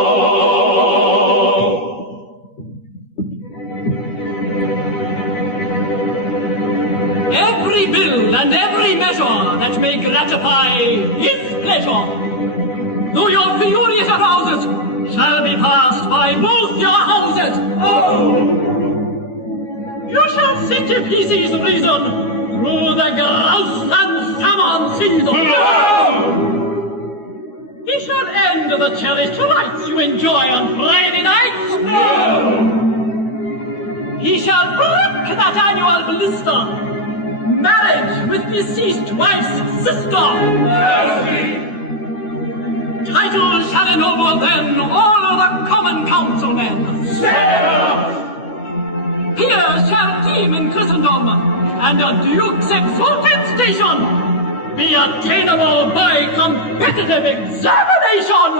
Every bill and every measure that may gratify his pleasure, though your furious arouses, shall be passed by both your houses. Oh! You shall sit if he sees reason through the grouse and salmon season. He shall end the cherished rights you enjoy on Friday nights. He shall break that annual blister, marriage with deceased wife's sister. Titles shall ennoble then all of the common councilmen. Peers shall teem in Christendom, and a duke's exalted station be attainable by competitive examination.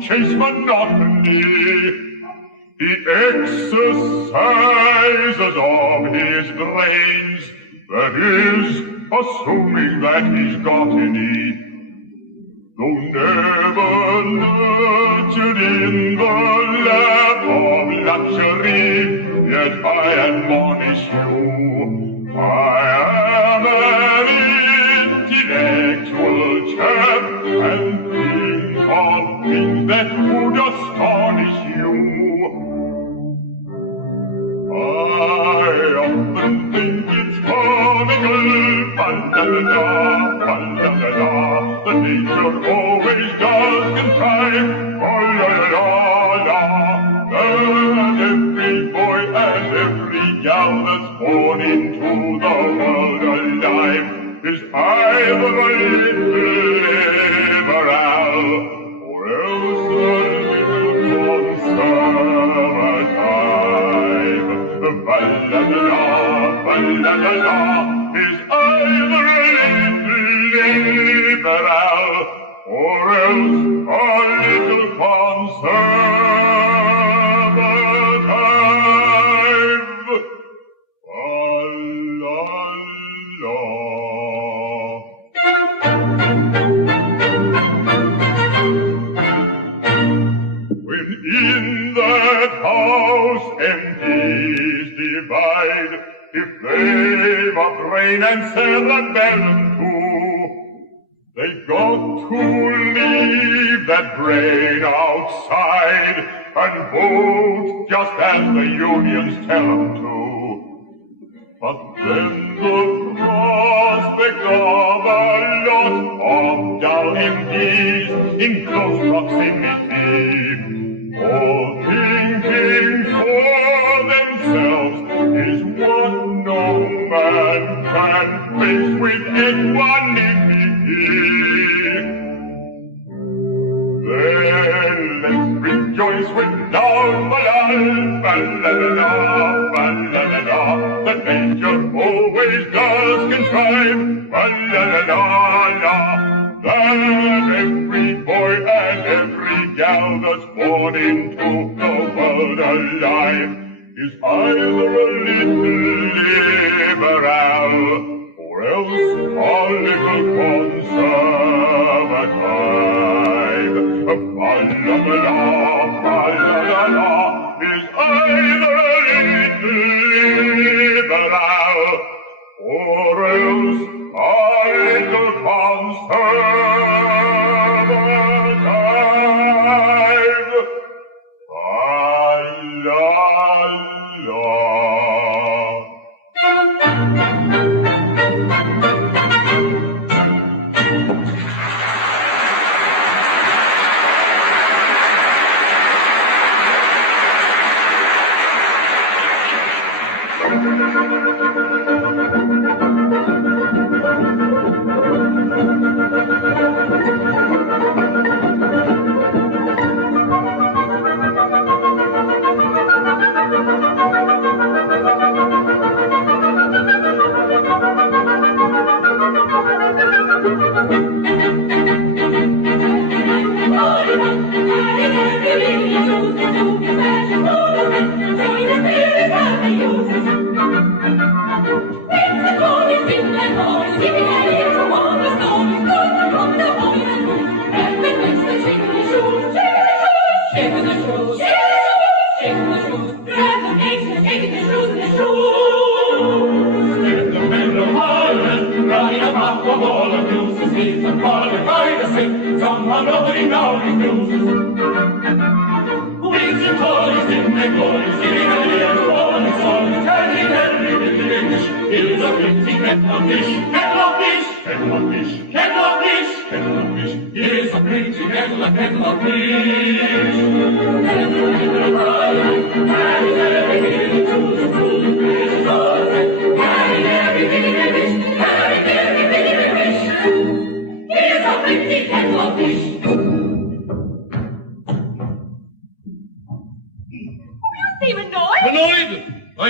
Chase monotony, the exercises of his brains, that is, assuming that he's got any. Though never nurtured in the lap of luxury, yet I admonish you, I am an intellectual chap, and of things that would astonish you. I often think it's comical, fa-la-la-la, fa-la-la-la, that nature always does contrive, fa-la-la-la-la, that every boy and every gal that's born into the world alive is either a little liberal, or else a little conservative. Fa-la-la-la, fa-la-la-la, is either a little liberal, or else a little conservative. Fa-la-la. In that house MPs divide, if they've a brain and cerebellum too, they've got to leave that brain outside and vote just as the unions tell them to. But then the prospect of a lot of dull MPs in close proximity, all thinking for themselves, is what no man can face with equanimity. Then let's rejoice with loud fa-la-la-la, fa-la-la-la, that nature always does contrive, fa-la-la-la-la, that every boy and every gal that's born into the world alive is either a little liberal, or else a little conservative. Fa-la-la-la, fa-la-la-la, is either a little liberal, or else a little conservative.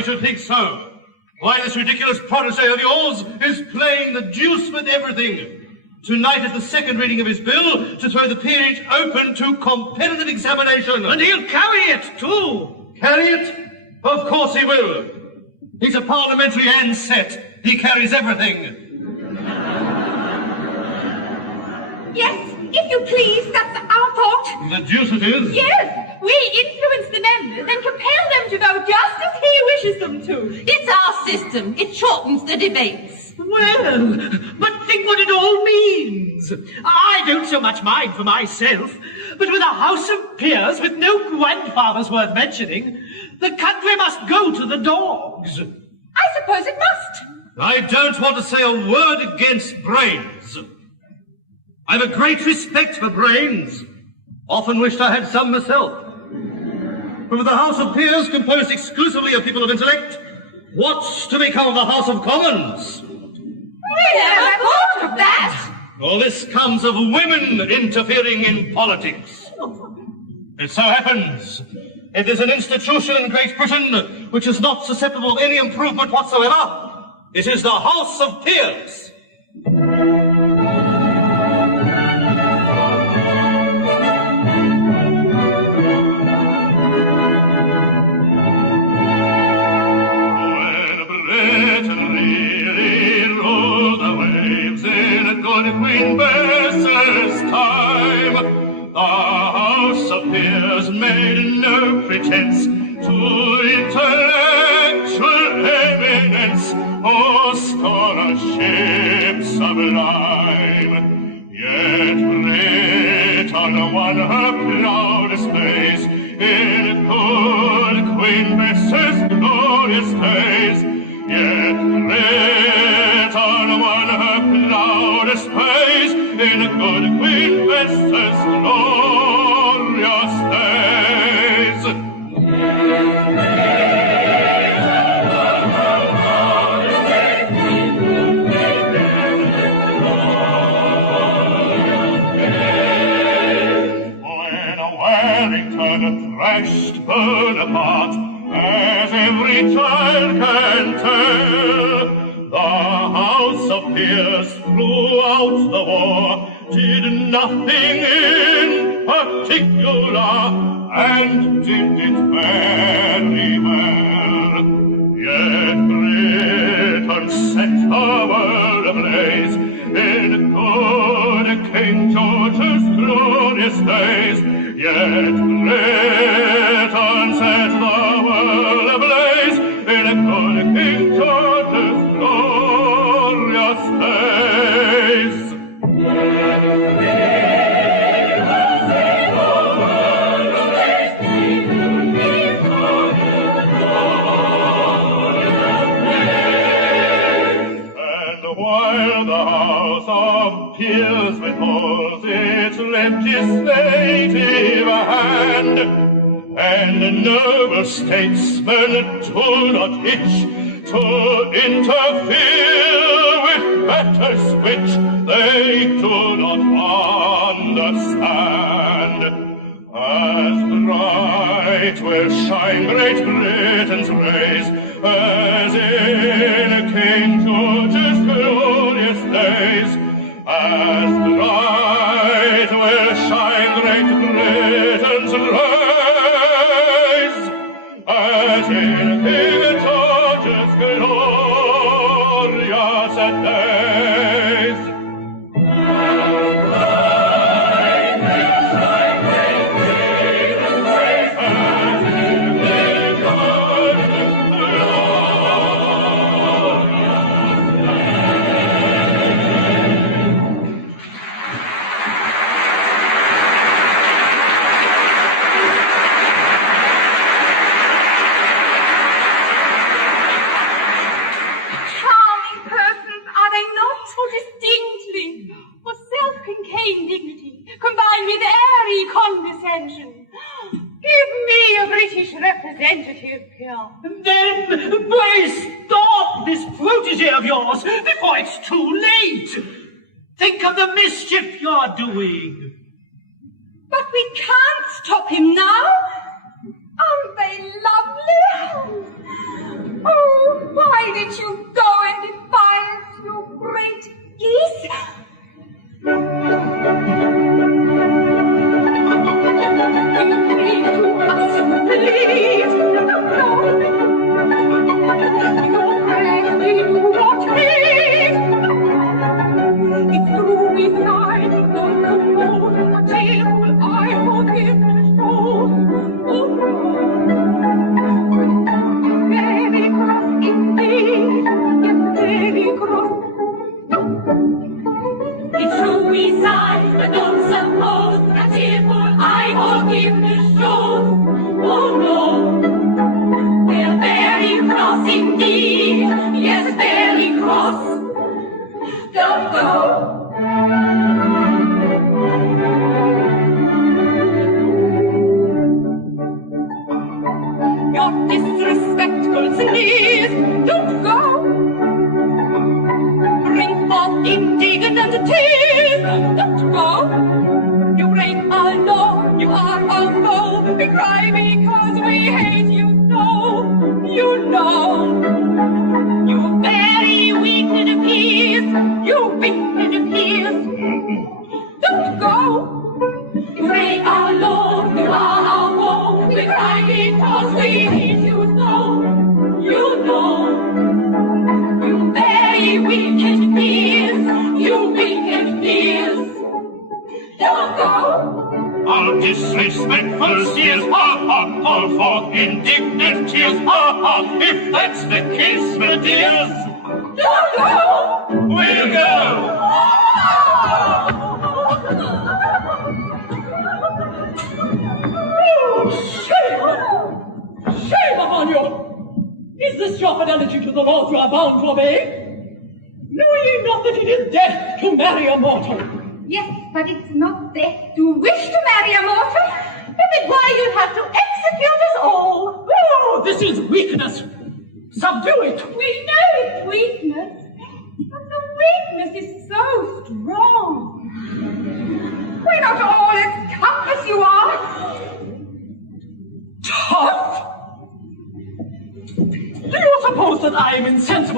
I should think so. Why, this ridiculous protege of yours is playing the deuce with everything. Tonight is the second reading of his bill to throw the peerage open to competitive examination. And he'll carry it, too. Carry it? Of course he will. He's a parliamentary ancet. He carries everything. Yes, if you please, that's our thought. The deuce it is. Yes, we influence the members and compel them to vote just as he wishes them to. It's our system. It shortens the debates. Well, but think what it all means. I don't so much mind for myself, but with a house of peers with no grandfathers worth mentioning, the country must go to the dogs. I suppose it must. I don't want to say a word against brains. I've a great respect for brains. Often wished I had some myself. But with the House of Peers composed exclusively of people of intellect, what's to become of the House of Commons? We never thought of that. All this comes of women interfering in politics. It so happens it is an institution in Great Britain which is not susceptible of any improvement whatsoever. It is the House of Peers. Queen Bess's time, the House of Peers made no pretense to intellectual eminence or scholarship sublime. Yet Britain won her proudest days in good Queen Bess's glorious days. Yet Britain won her proudest praise in good Queen Bess's glorious days. When Wellington thrashed Bonaparte, as every child can tell, the House of Peers throughout the war did nothing in particular, and did it very well. Yet Britain set the world ablaze in good King George's glorious days. Yet Britain set the world ablaze in good King George's glorious days. Peers withholds its legislative hand, and noble statesmen do not itch to interfere with matters which they do not understand. As bright will shine Great Britain's rays, as in King George's glorious days. As bright will shine Great Britain's rays, as in King George's glorious days. Combined with airy condescension. Give me a British representative, Pierre. Then, pray stop this protégé of yours before it's too late. Think of the mischief you're doing. But we can't stop him now. Aren't they lovely? Oh, why did you go in defiance, you great geese?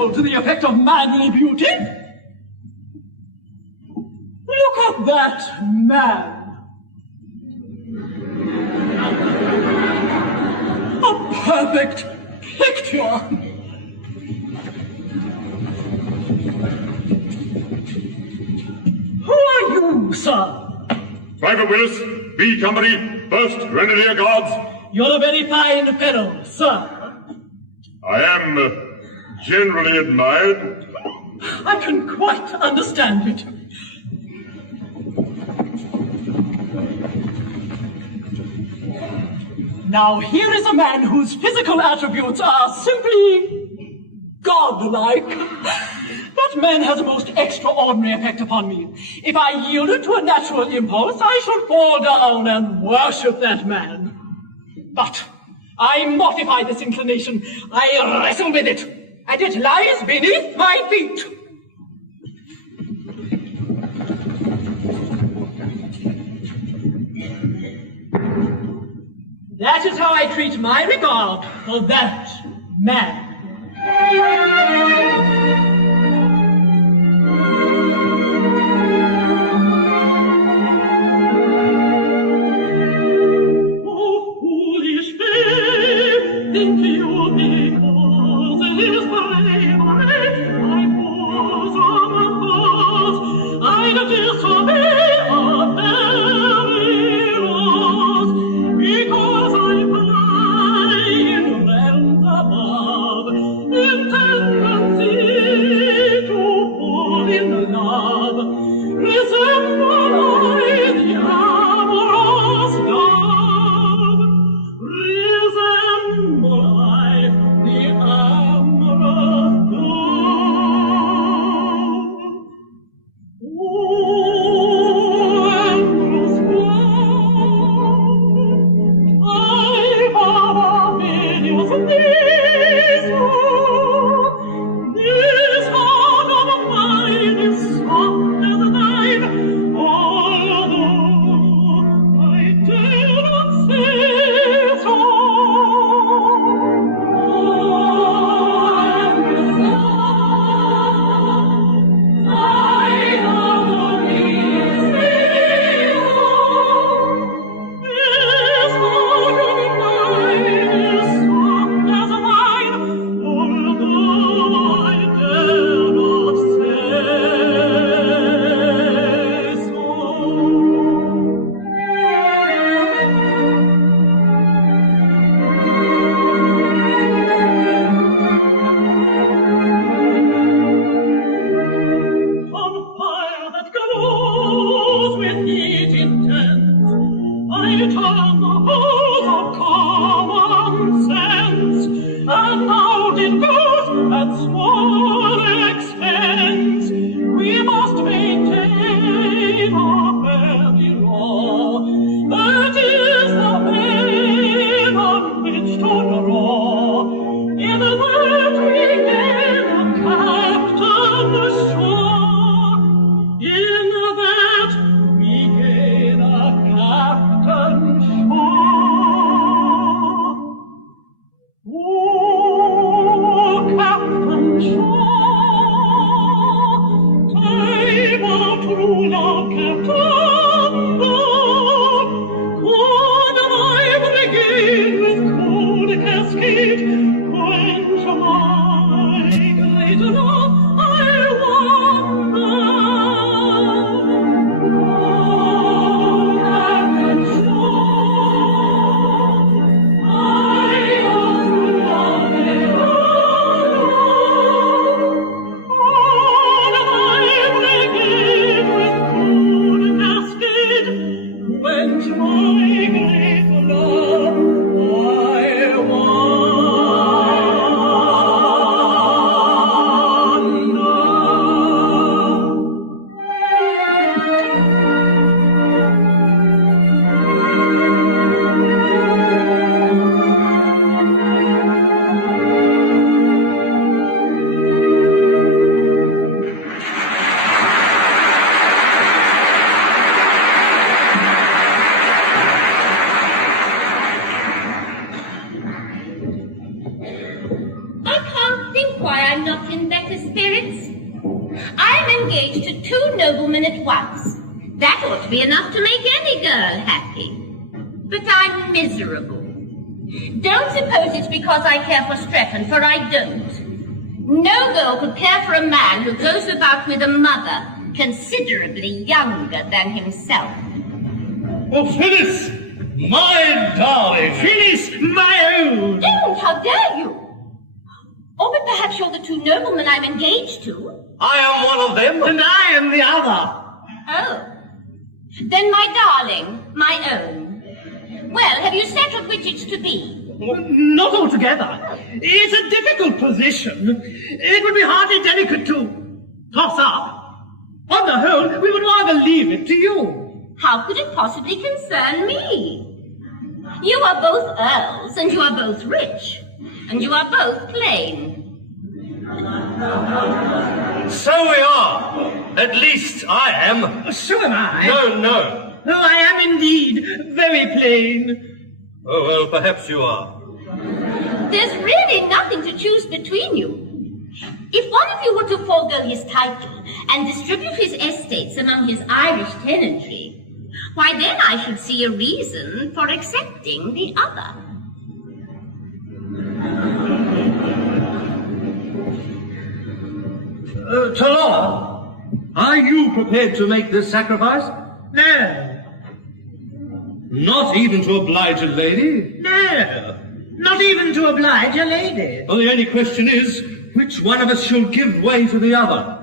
To the effect of manly beauty? Look at that man. A perfect picture. Who are you, sir? Private Willis, B Company, 1st Grenadier Guards. You're a very fine fellow, sir. I am generally admired. I can quite understand it. Now here is a man whose physical attributes are simply godlike. But That man has a most extraordinary effect upon me. If I yielded to a natural impulse, I should fall down and worship that man. But I mortify this inclination. I wrestle with it, and it lies beneath my feet. That is how I treat my regard for that man. Oh, foolish babe, think you because his bravery I pause on a pause, I'd disobey a very laws, because I find in realms above in tendency to fall in love, resemble I the amorous dove, resemble I the amorous dove. Oh, amorous dove, I have a various this heart of mine is soft as thine, although I dare not say so. Oh, I have only say so. This heart of mine is soft as thine, although I dare not say so. On fire that glows with heat intense, I turn the hose of common sense, and out it goes at small expense. We must maintain a very law, that is the main on which to draw, in that we gain a captain sure, in that we gain a captain sure. Oh, Captain Shaw, time out rule our captain God. Could I begin with cold cascade, quench my great love, I wonder. Oh, Captain Shaw, I love quench my great love, I can't think why I'm not in better spirits. I'm engaged to 2 noblemen at once. That ought to be enough to make any girl happy. But I'm miserable. Don't suppose it's because I care for Strephon, for I don't. No girl could care for a man who goes about with a mother considerably younger than himself. Oh, Phyllis! My darling! Phyllis, my own! Don't! How dare you! Oh, but perhaps you're the 2 noblemen I'm engaged to. I am one of them, and I am the other. Oh. Then my darling, my own. Well, have you settled which it's to be? Not altogether. It's a difficult position. It would be hardly delicate to... toss up. On the whole, we would rather leave it to you. How could it possibly concern me? You are both earls, and you are both rich, and you are both plain. So we are. At least I am. So am I. No. No, I am indeed very plain. Oh, well, perhaps you are. There's really nothing to choose between you. If one of you were to forego his title and distribute his estates among his Irish tenantry, why then I should see a reason for accepting the other. Talora, are you prepared to make this sacrifice? No. Not even to oblige a lady? No. Not even to oblige a lady. Well, the only question is, which one of us shall give way to the other?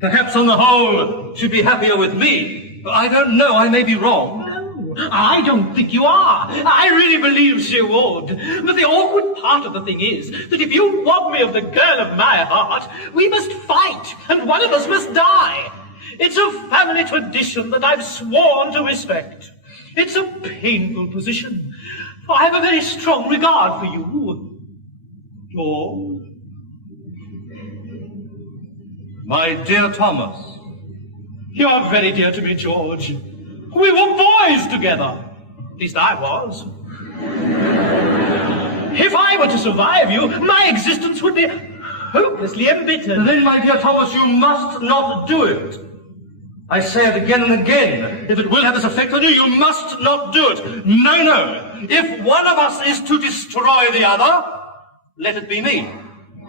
Perhaps on the whole, she'd be happier with me. I don't know, I may be wrong. No, I don't think you are. I really believe she would. But the awkward part of the thing is that if you rob me of the girl of my heart, we must fight, and one of us must die. It's a family tradition that I've sworn to respect. It's a painful position, for I have a very strong regard for you. George? My dear Thomas. You are very dear to me, George. We were boys together. At least I was. If I were to survive you, my existence would be hopelessly embittered. Then, my dear Thomas, you must not do it. I say it again and again. If it will have this effect on you, you must not do it. No. If one of us is to destroy the other, let it be me.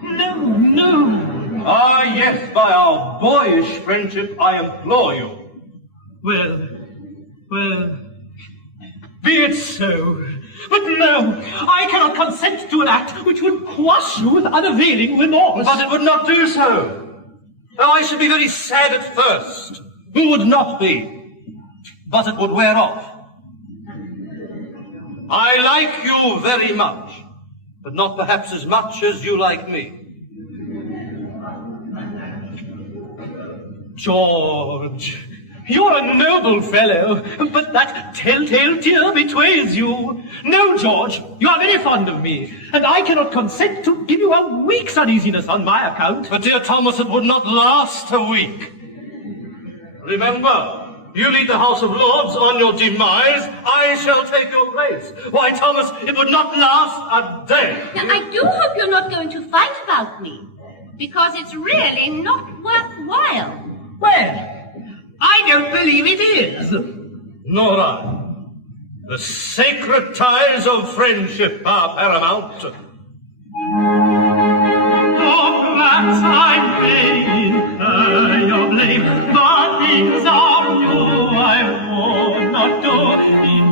No. Ah, yes, by our boyish friendship, I implore you. Well, be it so. But no, I cannot consent to an act which would crush you with unavailing remorse. But it would not do so. Oh, I should be very sad at first. Who would not be? But it would wear off. I like you very much, but not perhaps as much as you like me. George, you're a noble fellow, but that telltale tear betrays you. No, George, you are very fond of me, and I cannot consent to give you a week's uneasiness on my account. But, dear Thomas, it would not last a week. Remember, you lead the House of Lords. On your demise, I shall take your place. Why, Thomas, it would not last a day. Now, I do hope you're not going to fight about me, because it's really not worthwhile. Well, I don't believe it is. Nor I. The sacred ties of friendship are paramount. Perhaps I may incur your blame, but things are new I would not do in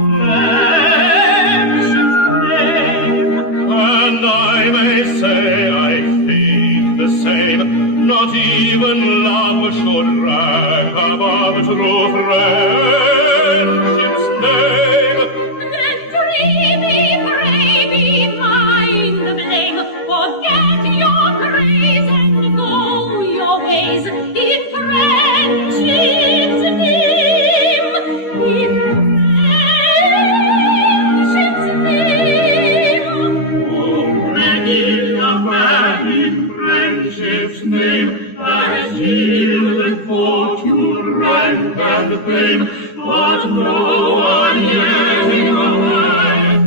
friendship's name. And I may say I think the same. Not even love should rank above true friendship's name. Then pray me mind the blame. Forget your praise and go your ways in friendship's name. In friendship's name. Oh, ready the man in friendship's name, as yielded fortune, rank and fame, but no one yet in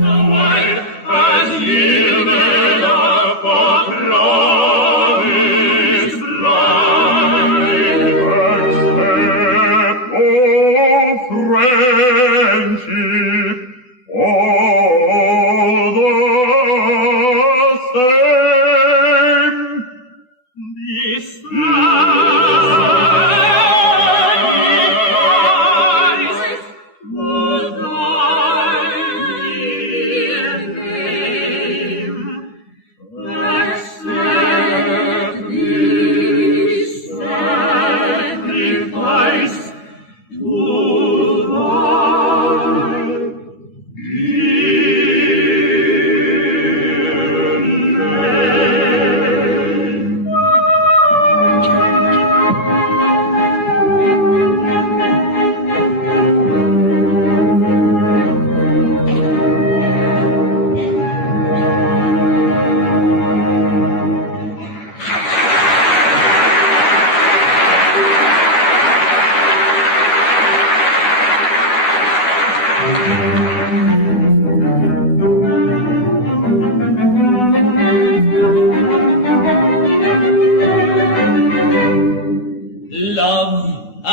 the wide has yielded up for promised bride. Accept, oh, friendship, all the same. This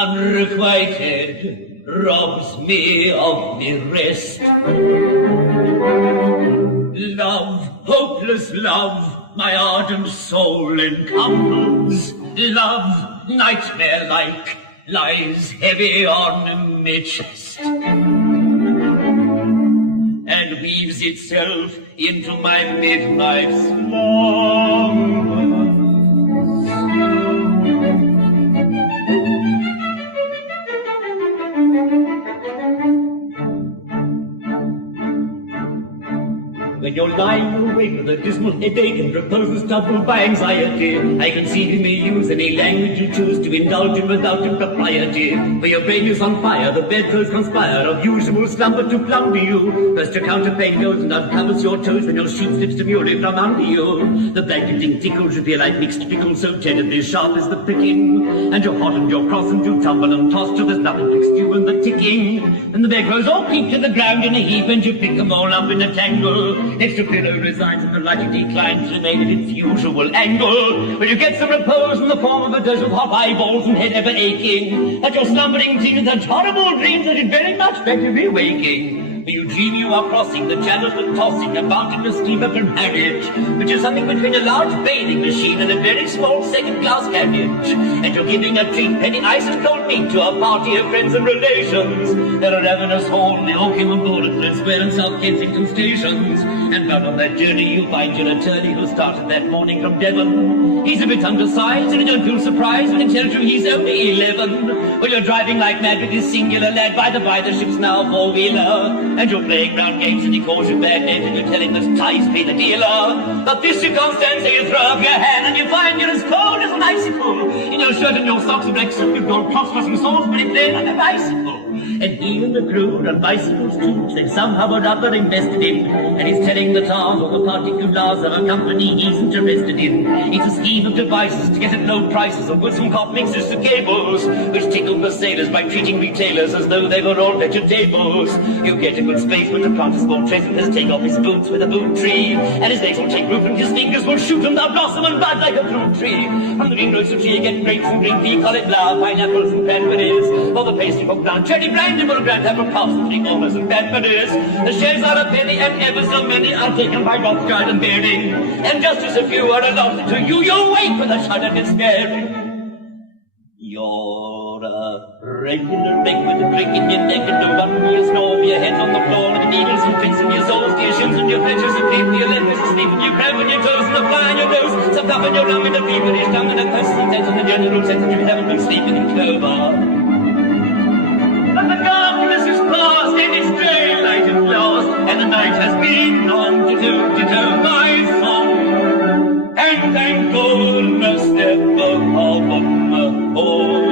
unrequited, robs me of the rest. Love, hopeless love, my ardent soul encumbers. Love, nightmare-like, lies heavy on my chest, and weaves itself into my midnight slumbers. When you're lying awake with a dismal headache and reposes troubled by anxiety, I conceive you may use any language you choose to indulge in without impropriety. For your brain is on fire, the bedclothes conspire of usual slumber to plunder you. First your counterpane goes and uncovers your toes, then your sheet slips demurely from under you. The blanketing tickles appear like mixed pickles, so terribly sharp is the pricking. And you're hot and you're cross and you tumble and toss till there's nothing twixt you and the ticking. And the bedclothes all creep to the ground in a heap, and you pick them all up in a tangle. Next your pillow resigns and the light declines to remain at its usual angle. But you get some repose in the form of a dose of hot eyeballs and head ever aching. That your slumbering dreams such horrible dreams that it very much better be waking. For you dream you are crossing the channels and tossing about in a steamer from Harwich, which is something between a large bathing machine and a very small second-class carriage. And you're giving a treat, penning ice and cold meat to a party of friends and relations. There are ravenous hall in the Oakham and Bordercliff Square and South Kensington stations. And bound on that journey you find your attorney who started that morning from Devon. He's a bit undersized and you don't feel surprised when he tells you he's only 11. Well, you're driving like mad with this singular lad by the ship's now four-wheeler. And you're playing round games and he calls you bad names and you're telling those ties pay the dealer. But this you can't stand, so you throw up your hand and you find you're as cold as an icicle. In your shirt and your socks and black suit, you've got prosperous and Salisbury playing like a bicycle. And he and the crew run bicycles too, they've somehow or other invested in. And he's telling the towns all the particulars of a company he's interested in. It's a scheme of devices to get at low prices of goods from cop mixers to cables, which tickle the sailors by treating retailers as though they were all vegetables. You get a good space, but the plant is more trace and take off his boots with a boot tree. And his legs will take root and his fingers will shoot and they'll blossom and bud like a fruit tree. From the green roots of tree you get grapes and green pea, cauliflower, pineapples and cranberries. For the pastry cook plant, cherry brandy, will grant apple puffs and three olives and cranberries. The shells are a penny and ever so many are taken by Rothschild and Baring. And just as a few are allotted to you, you wake with a shudder despairing. You're a regular wreck with a drink in your neck and a bun you snore, your head on the floor and needles and tricks in your soles, your shins and your pleasures and pain, your legs and sleep and you crab on your toes and a fly on your nose, some cup on your arm and a feverish tongue and a constant sense of the general sense that you haven't been sleeping in clover. But the darkness is past and it's daylight at last, and the night has been on to my song. And thank goodness never upon the home.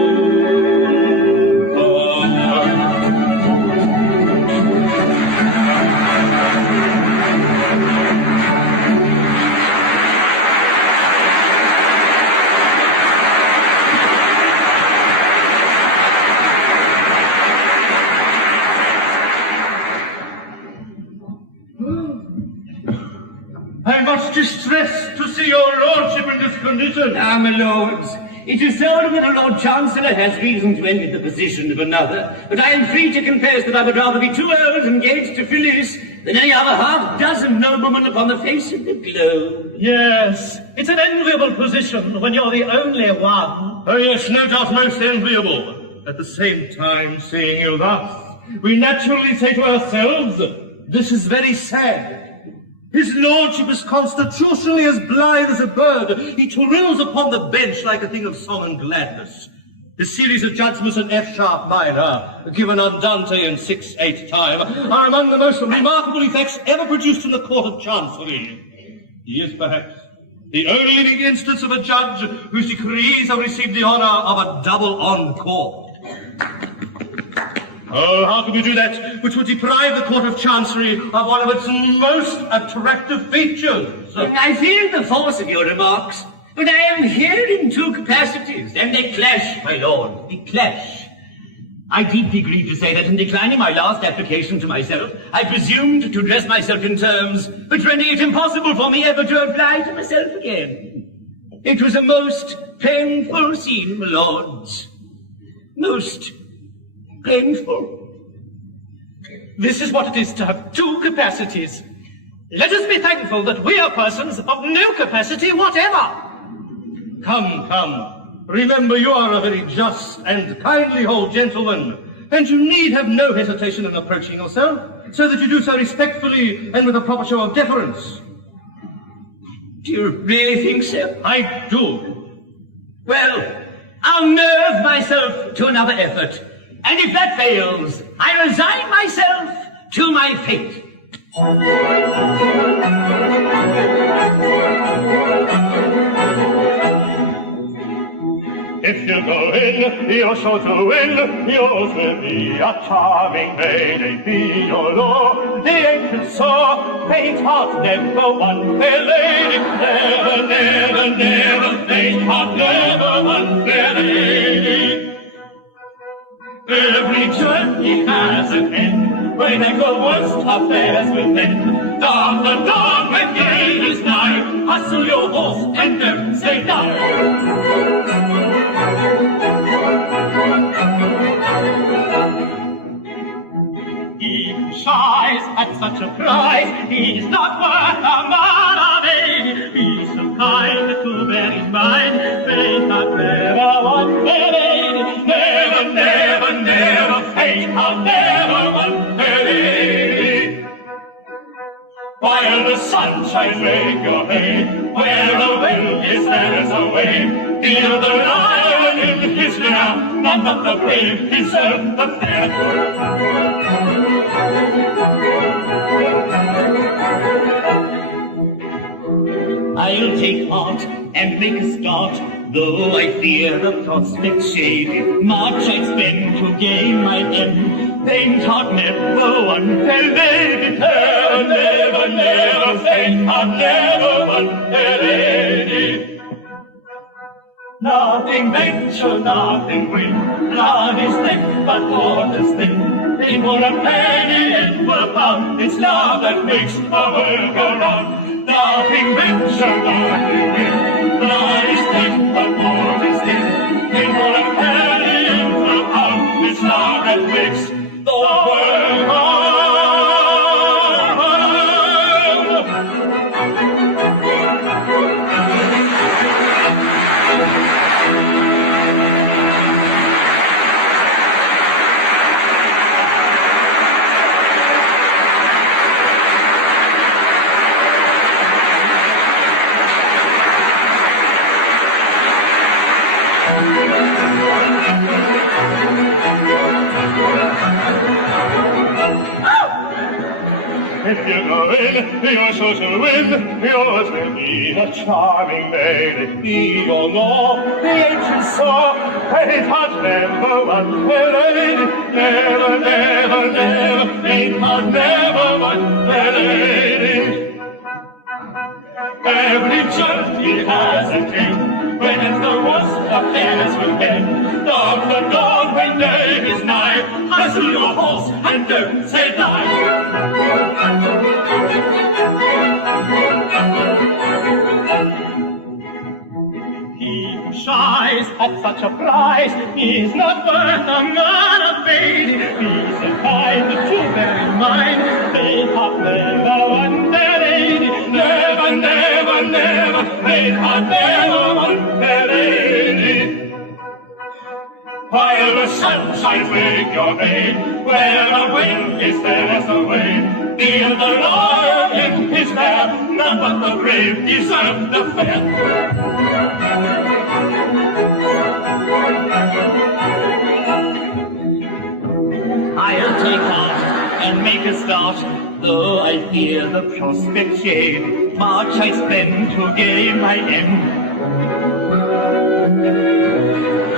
I'm much distressed to see your lordship in this condition. Ah, my lords, it is seldom that a Lord Chancellor has reason to envy the position of another, but I am free to confess that I would rather be 2 hours engaged to Phyllis than any other half-dozen noblemen upon the face of the globe. Yes, it's an enviable position when you're the only one. Oh yes, no doubt most enviable. At the same time, seeing you thus, we naturally say to ourselves, this is very sad. His lordship is constitutionally as blithe as a bird. He trills upon the bench like a thing of song and gladness. His series of judgments in F-sharp minor, given on Dante in 6/8 time, are among the most remarkable effects ever produced in the Court of Chancery. He is perhaps the only living instance of a judge whose decrees have received the honor of a double encore. Oh, how could we do that which would deprive the Court of Chancery of one of its most attractive features? I feel the force of your remarks, but I am here in 2 capacities, and they clash, my lord, they clash. I deeply grieve to say that in declining my last application to myself, I presumed to dress myself in terms which render it impossible for me ever to apply to myself again. It was a most painful scene, my lords. Most painful. This is what it is to have two capacities. Let us be thankful that we are persons of no capacity whatever. Come, come. Remember, you are a very just and kindly old gentleman, and you need have no hesitation in approaching yourself, so that you do so respectfully and with a proper show of deference. Do you really think so? I do. Well, I'll nerve myself to another effort, and if that fails, I resign myself to my fate. If you go in, you're sure to win. Yours will be a charming lady, be your law. The ancient saw, faint heart never won fair lady. Never, never, never, faint heart never won fair lady. Every journey has an end, when I go worst affairs with men. Dawn the dawn when day is nigh, hustle your horse and don't say die. He who shies at such a prize, he's not worth a man of aid. Be so kind to bear in mind, faith hath never won fair lady. Never, never, never, faith hath never won fair lady. While the sun shines, make your hay. Where the wind is, there is a way. Feel the lion in his lair. None but the brave deserve the fair. I'll take heart and make a start, though I fear the prospect shady. Much I spend to gain my end. Faint heart never won fair lady. Never, never, never, faint heart never won fair lady. Nothing venture, nothing win. Blood is thick, but water's thin. Ain't for a penny, ain't for a pound. It's love that makes the world go round. Nothing venture, nothing win. Blood is thick, but water's thin. Ain't for a penny, ain't for a pound. It's love that makes the world go round. If you go in, you're sure to win. Yours will be a charming lady, be your law. The ancient saw, faint heart never won fair lady. Never, never, never, faint heart never won fair lady. Every journey has a king, when it's the worst affairs will end. Dawn the dawn when day is nigh, hustle your horse and don't say die. He who shies at such a prize is not worth a man of baby. Be so kind to bear in mind, faith hath never won fair lady. Never, never, never, faith hath never won fair lady. While the sun shines, make your hay. Where the wind is, there is a way. Feel the lion in his lair. None but the brave deserve the fair. I'll take heart and make a start, though I fear the prospect shade. Much I spend to gain my end.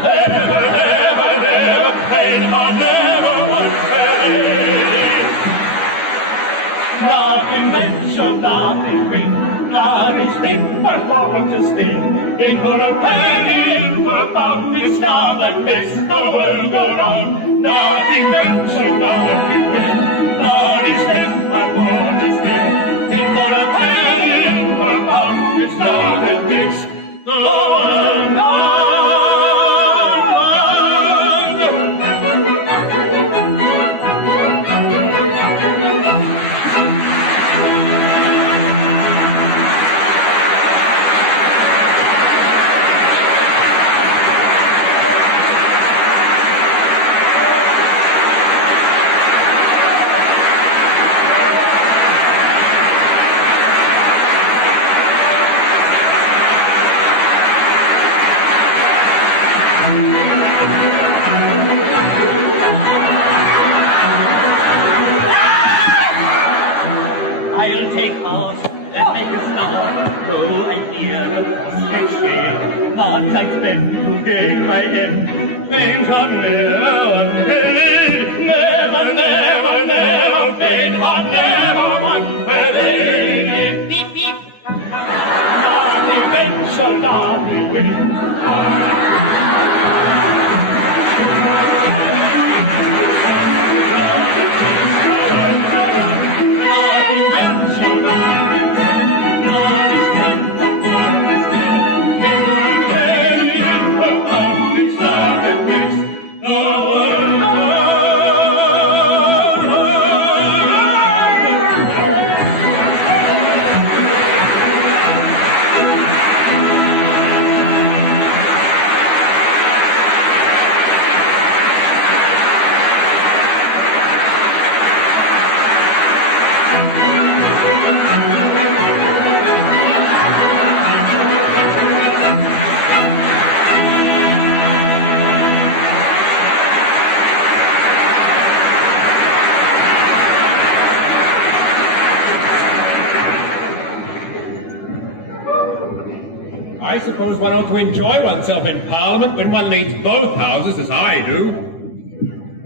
Never, never, never, faint heart never won fair lady. Nothing venture, nothing win. Blood is thick, but water's thin. In for a penny, in for a pound, it's love that makes the world go round. Nothing venture, nothing win. Blood is thick, but water's thin. In for a penny, in for a pound, it's love that makes the world go round. Oh, I fear the prospect shame, hard I spend to gain my end. Fame shall never fade, never, never, never fade, but never one fade. Beep, beep. Not event shall not be win. I suppose one ought to enjoy oneself in Parliament when one leads both houses, as I do.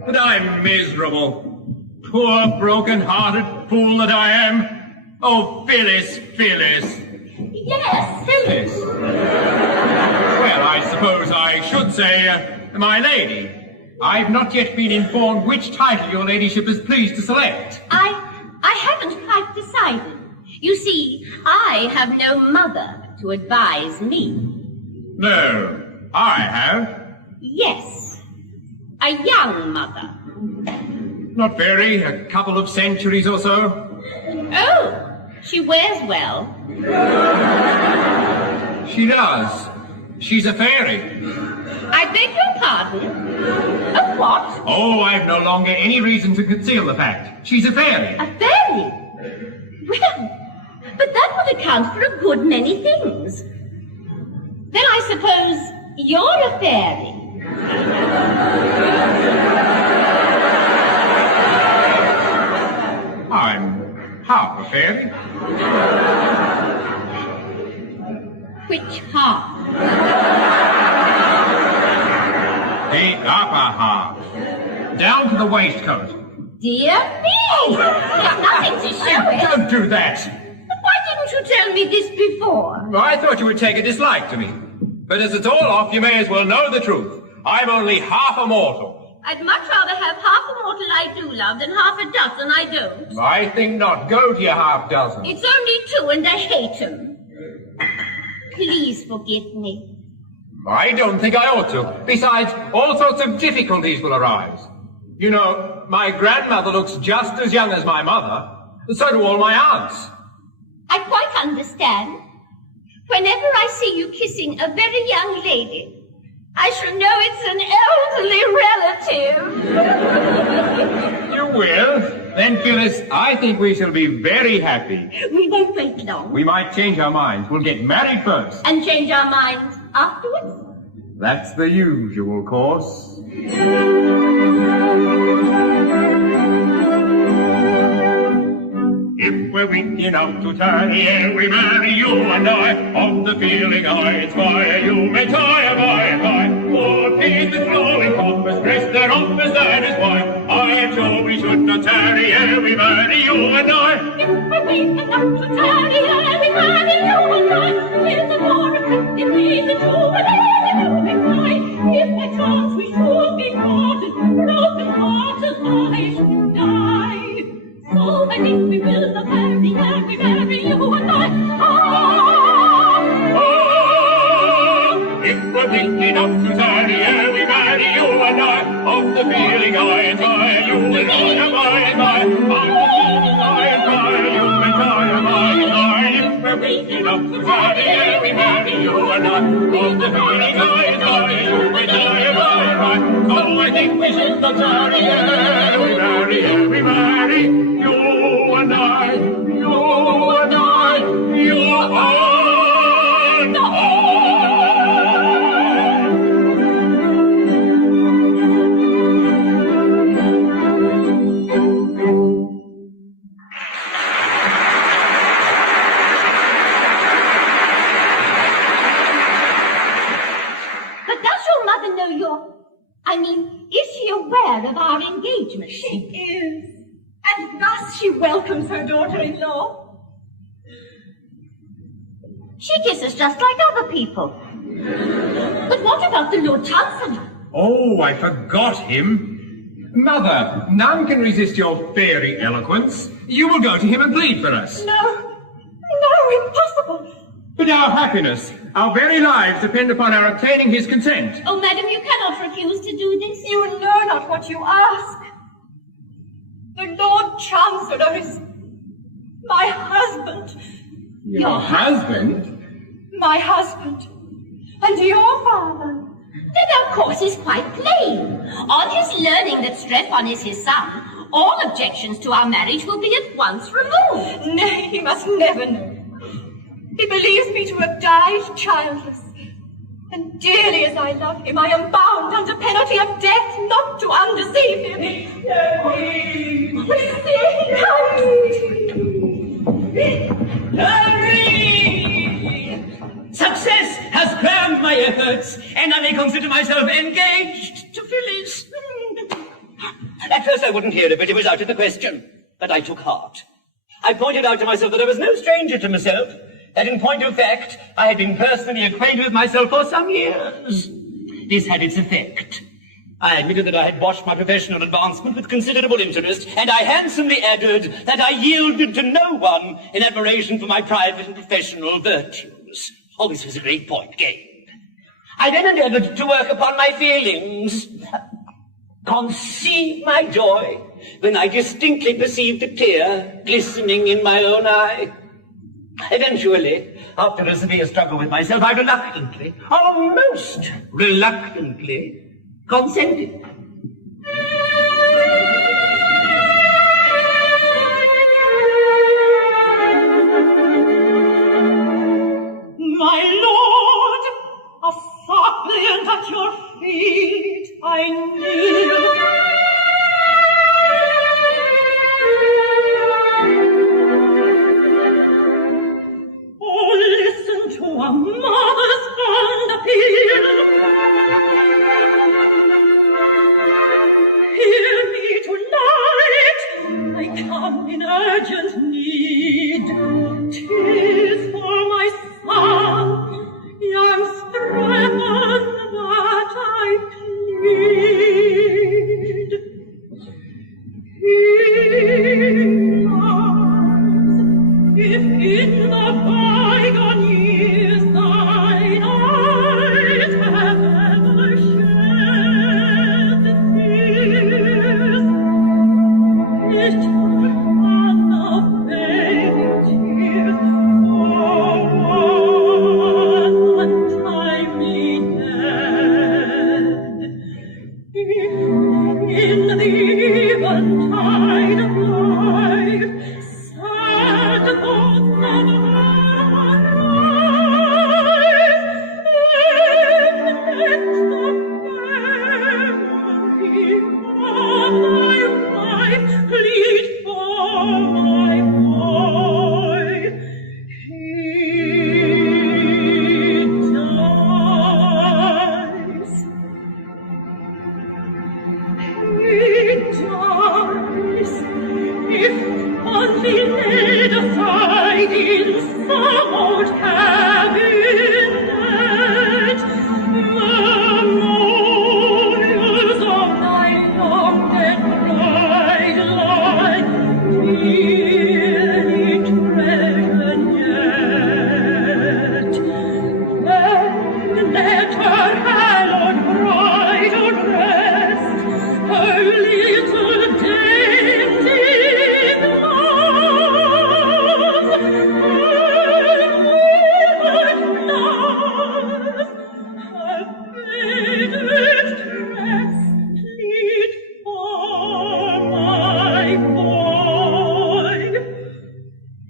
But I'm miserable. Poor, broken-hearted fool that I am. Oh, Phyllis, Phyllis. Yes? Phyllis? Well, I suppose I should say, my lady. I've not yet been informed which title your ladyship is pleased to select. I haven't quite decided. You see, I have no mother to advise me. No, I have. Yes, a young mother. Not very, a couple of centuries or so. Oh, she wears well. She does. She's a fairy. I beg your pardon? A what? Oh, I've no longer any reason to conceal the fact. She's a fairy. A fairy? Well, but that would account for a good many things. Then I suppose you're a fairy. I'm half a fairy. Which half? The upper half. Down to the waistcoat. Dear me! There's nothing to show it. Don't do that. Why didn't you tell me this before? I thought you would take a dislike to me. But as it's all off, you may as well know the truth. I'm only half a mortal. I'd much rather have half a mortal I do love than half a dozen I don't. I think not. Go to your half dozen. It's only two and I hate them. Please forgive me. I don't think I ought to. Besides, all sorts of difficulties will arise. You know, my grandmother looks just as young as my mother. So do all my aunts. I quite understand. Whenever I see you kissing a very young lady, I shall know it's an elderly relative. You will? Then, Phyllis, I think we shall be very happy. We won't wait long. We might change our minds. We'll get married first. And change our minds afterwards? That's the usual course. If we're weak enough to tarry ere we marry, you and I, of the feeling I inspire, you may tire by and by. For peas with flowing coffers, dress their offers, that is why I am sure we should not tarry ere we marry, you and I. If we're weak enough to tarry ere we marry, you and I, here's a more effective reason to believe. If by chance we should be parted, broken-hearted, I should die. So I think we will not marry, ere we marry, you and I. If we're weak enough to tarry ere we marry, you and I, of the feeling I inspire, you will tire by and by. Of the feeling I inspire, you will tire by and by. If we're weak enough to tarry ere we marry, you and I, of the feeling I inspire, you will tire by and by. So I think we should not tarry ere we marry, ere we marry. You and I, you and I, you and I. I mean, is she aware of our engagement? She is. And thus she welcomes her daughter-in-law. She kisses just like other people. But what about the Lord Chancellor? Oh, I forgot him. Mother, none can resist your fairy eloquence. You will go to him and plead for us. No, impossible. But our happiness, our very lives depend upon our obtaining his consent. Oh, madam, you cannot refuse to do this. You know not what you ask. The Lord Chancellor is my husband. Your husband? My husband. And your father. Then our course is quite plain. On his learning that Strephon is his son, all objections to our marriage will be at once removed. Nay, he must never know. He believes me to have died childless. And dearly as I love him, I am bound under penalty of death not to undeceive him. Success has crowned my efforts, and I may consider myself engaged to Phyllis. At first I wouldn't hear of it, it was out of the question. But I took heart. I pointed out to myself that I was no stranger to myself, that in point of fact, I had been personally acquainted with myself for some years. This had its effect. I admitted that I had watched my professional advancement with considerable interest, and I handsomely added that I yielded to no one in admiration for my private and professional virtues. Oh, this was a great point gained. I then endeavored to work upon my feelings. Conceive my joy when I distinctly perceived a tear glistening in my own eye. Eventually, after a severe struggle with myself, I reluctantly, oh, most reluctantly, consented. My lord, a suppliant at your feet I kneel. Oh, listen to a mother's fond appeal. Hear me tonight, I come in urgent need. 'Tis for my son, young Strephon, that I plead. He loves, if in the bygone years thine eyes have ever shed tears, it unavailing tears for one untimely dead. In the eventide of life, sad thoughts of our life, next the memory of my wife, plead for my boy. He dies. He dies, if only laid aside in some old cabinet, memorials of thy long-dead bride lie dearly treasured yet. Let her hallowed bridal rest, her little dainty gloves, her withered flowers, her faded dress, plead for my boy.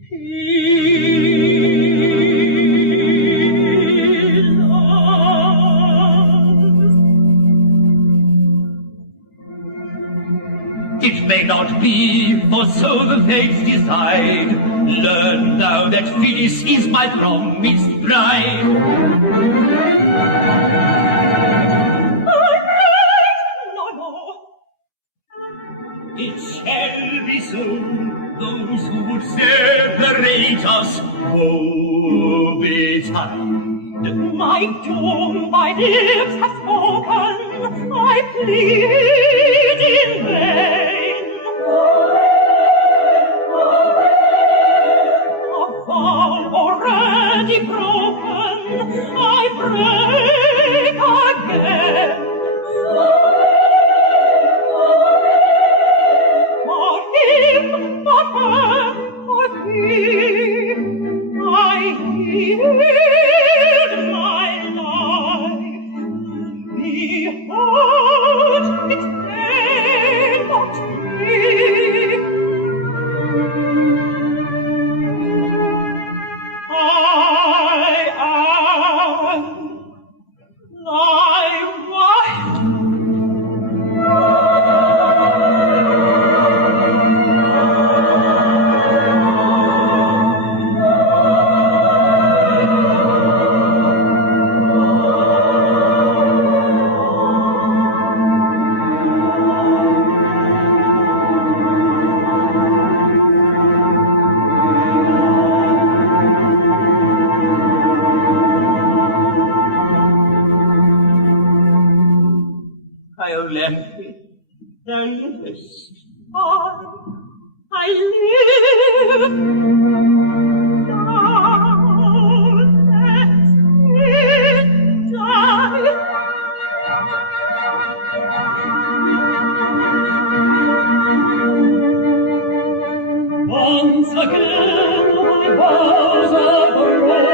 He loves. It may not be, for so the fates decide. Learn thou that Phyllis is my promised bride. soon. Those who would separate us, woe betide. My doom, my lips have spoken, I plead in vain. A vow already broken, I break again. For him, for her, for thee, I yield my life. Behold, it cannot be. I am thy wife. IOLANTHE, thou livest. I live. Thou let's it die. Once again I was broken,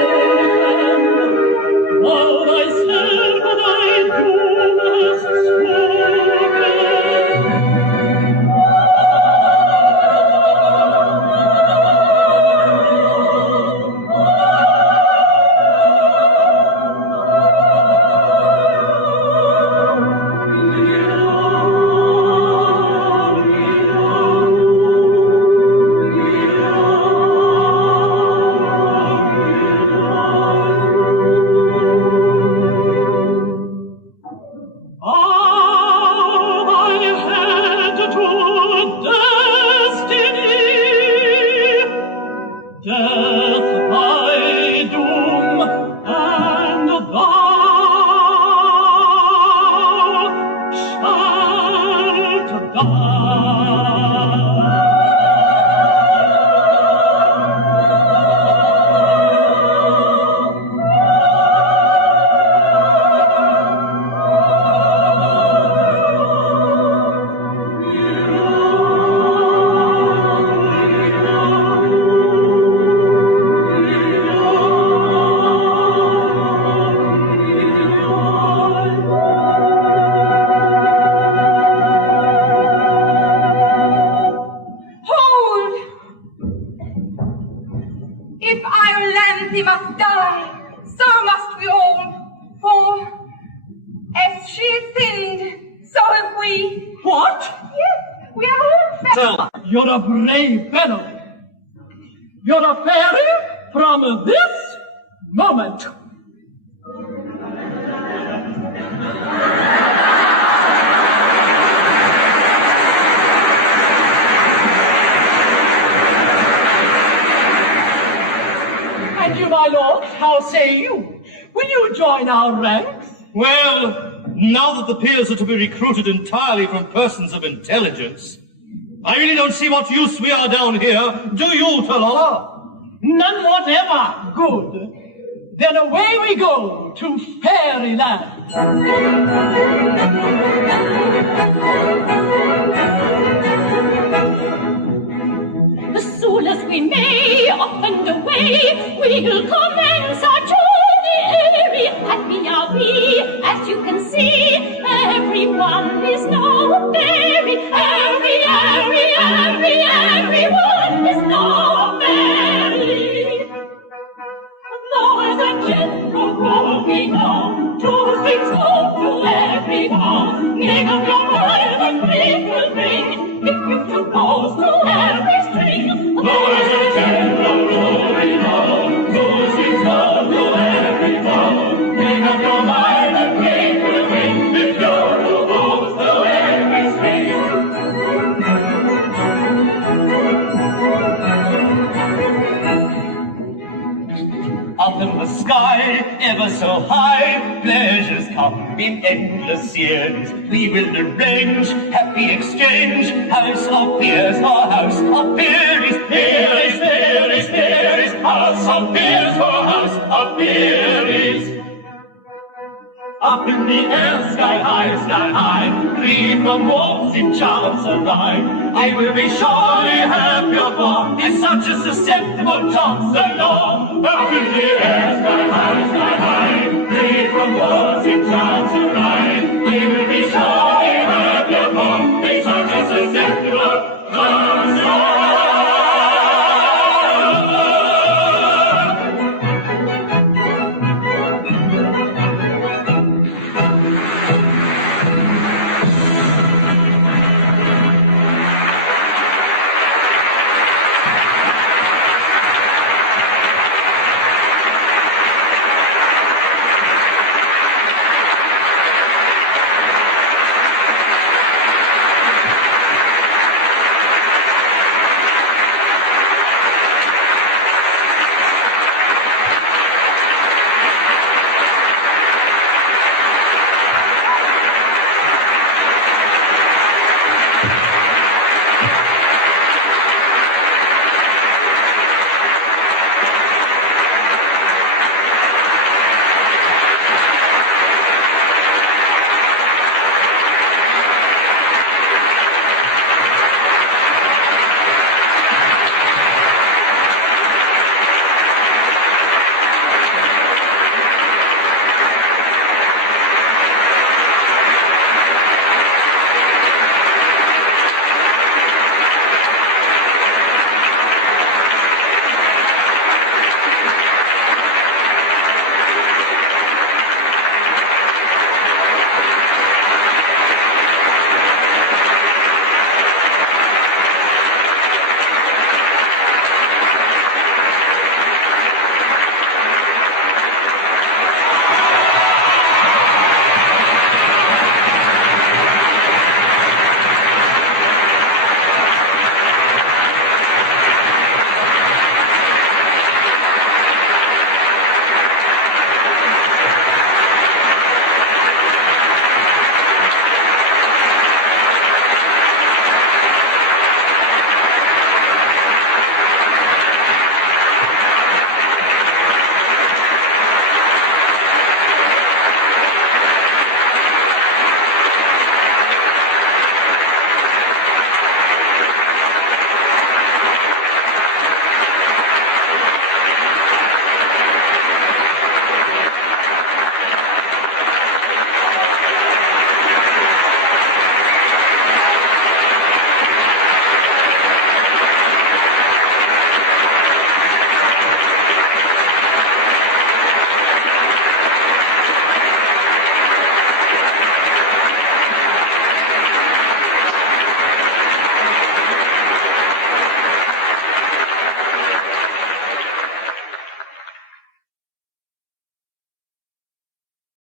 while thyself thy doom hast spoken. You're a brave fellow. You're a fairy from this moment. And you, my lord, how say you? Will you join our ranks? Well, now that the peers are to be recruited entirely from persons of intelligence, I really don't see what use we are down here. Do you, Talala? None whatever. Good. Then away we go to Fairyland. As soon as we may, up and away, we'll commence our journey airy. Happy are we, as you can see, everyone is now fairy. Everyone is now fairy. Now as a general rule we know, two things go to everyone. Make up your mind and we will bring, if you propose to every string. Now as a general rule we know, two things go to everyone. Make up your mind and we will bring, if you propose to every string. high, ever so high. Pleasures come in endless series. We will arrange happy exchange. House of peers or house of peeries. Peeries, peeries, peeries, house of peers or house of peeries. Up in the air, sky high, free from wolves in chancery. I will be surely happy for in such a susceptible chancellor. Up in the air, sky high, free from wolves in chancery.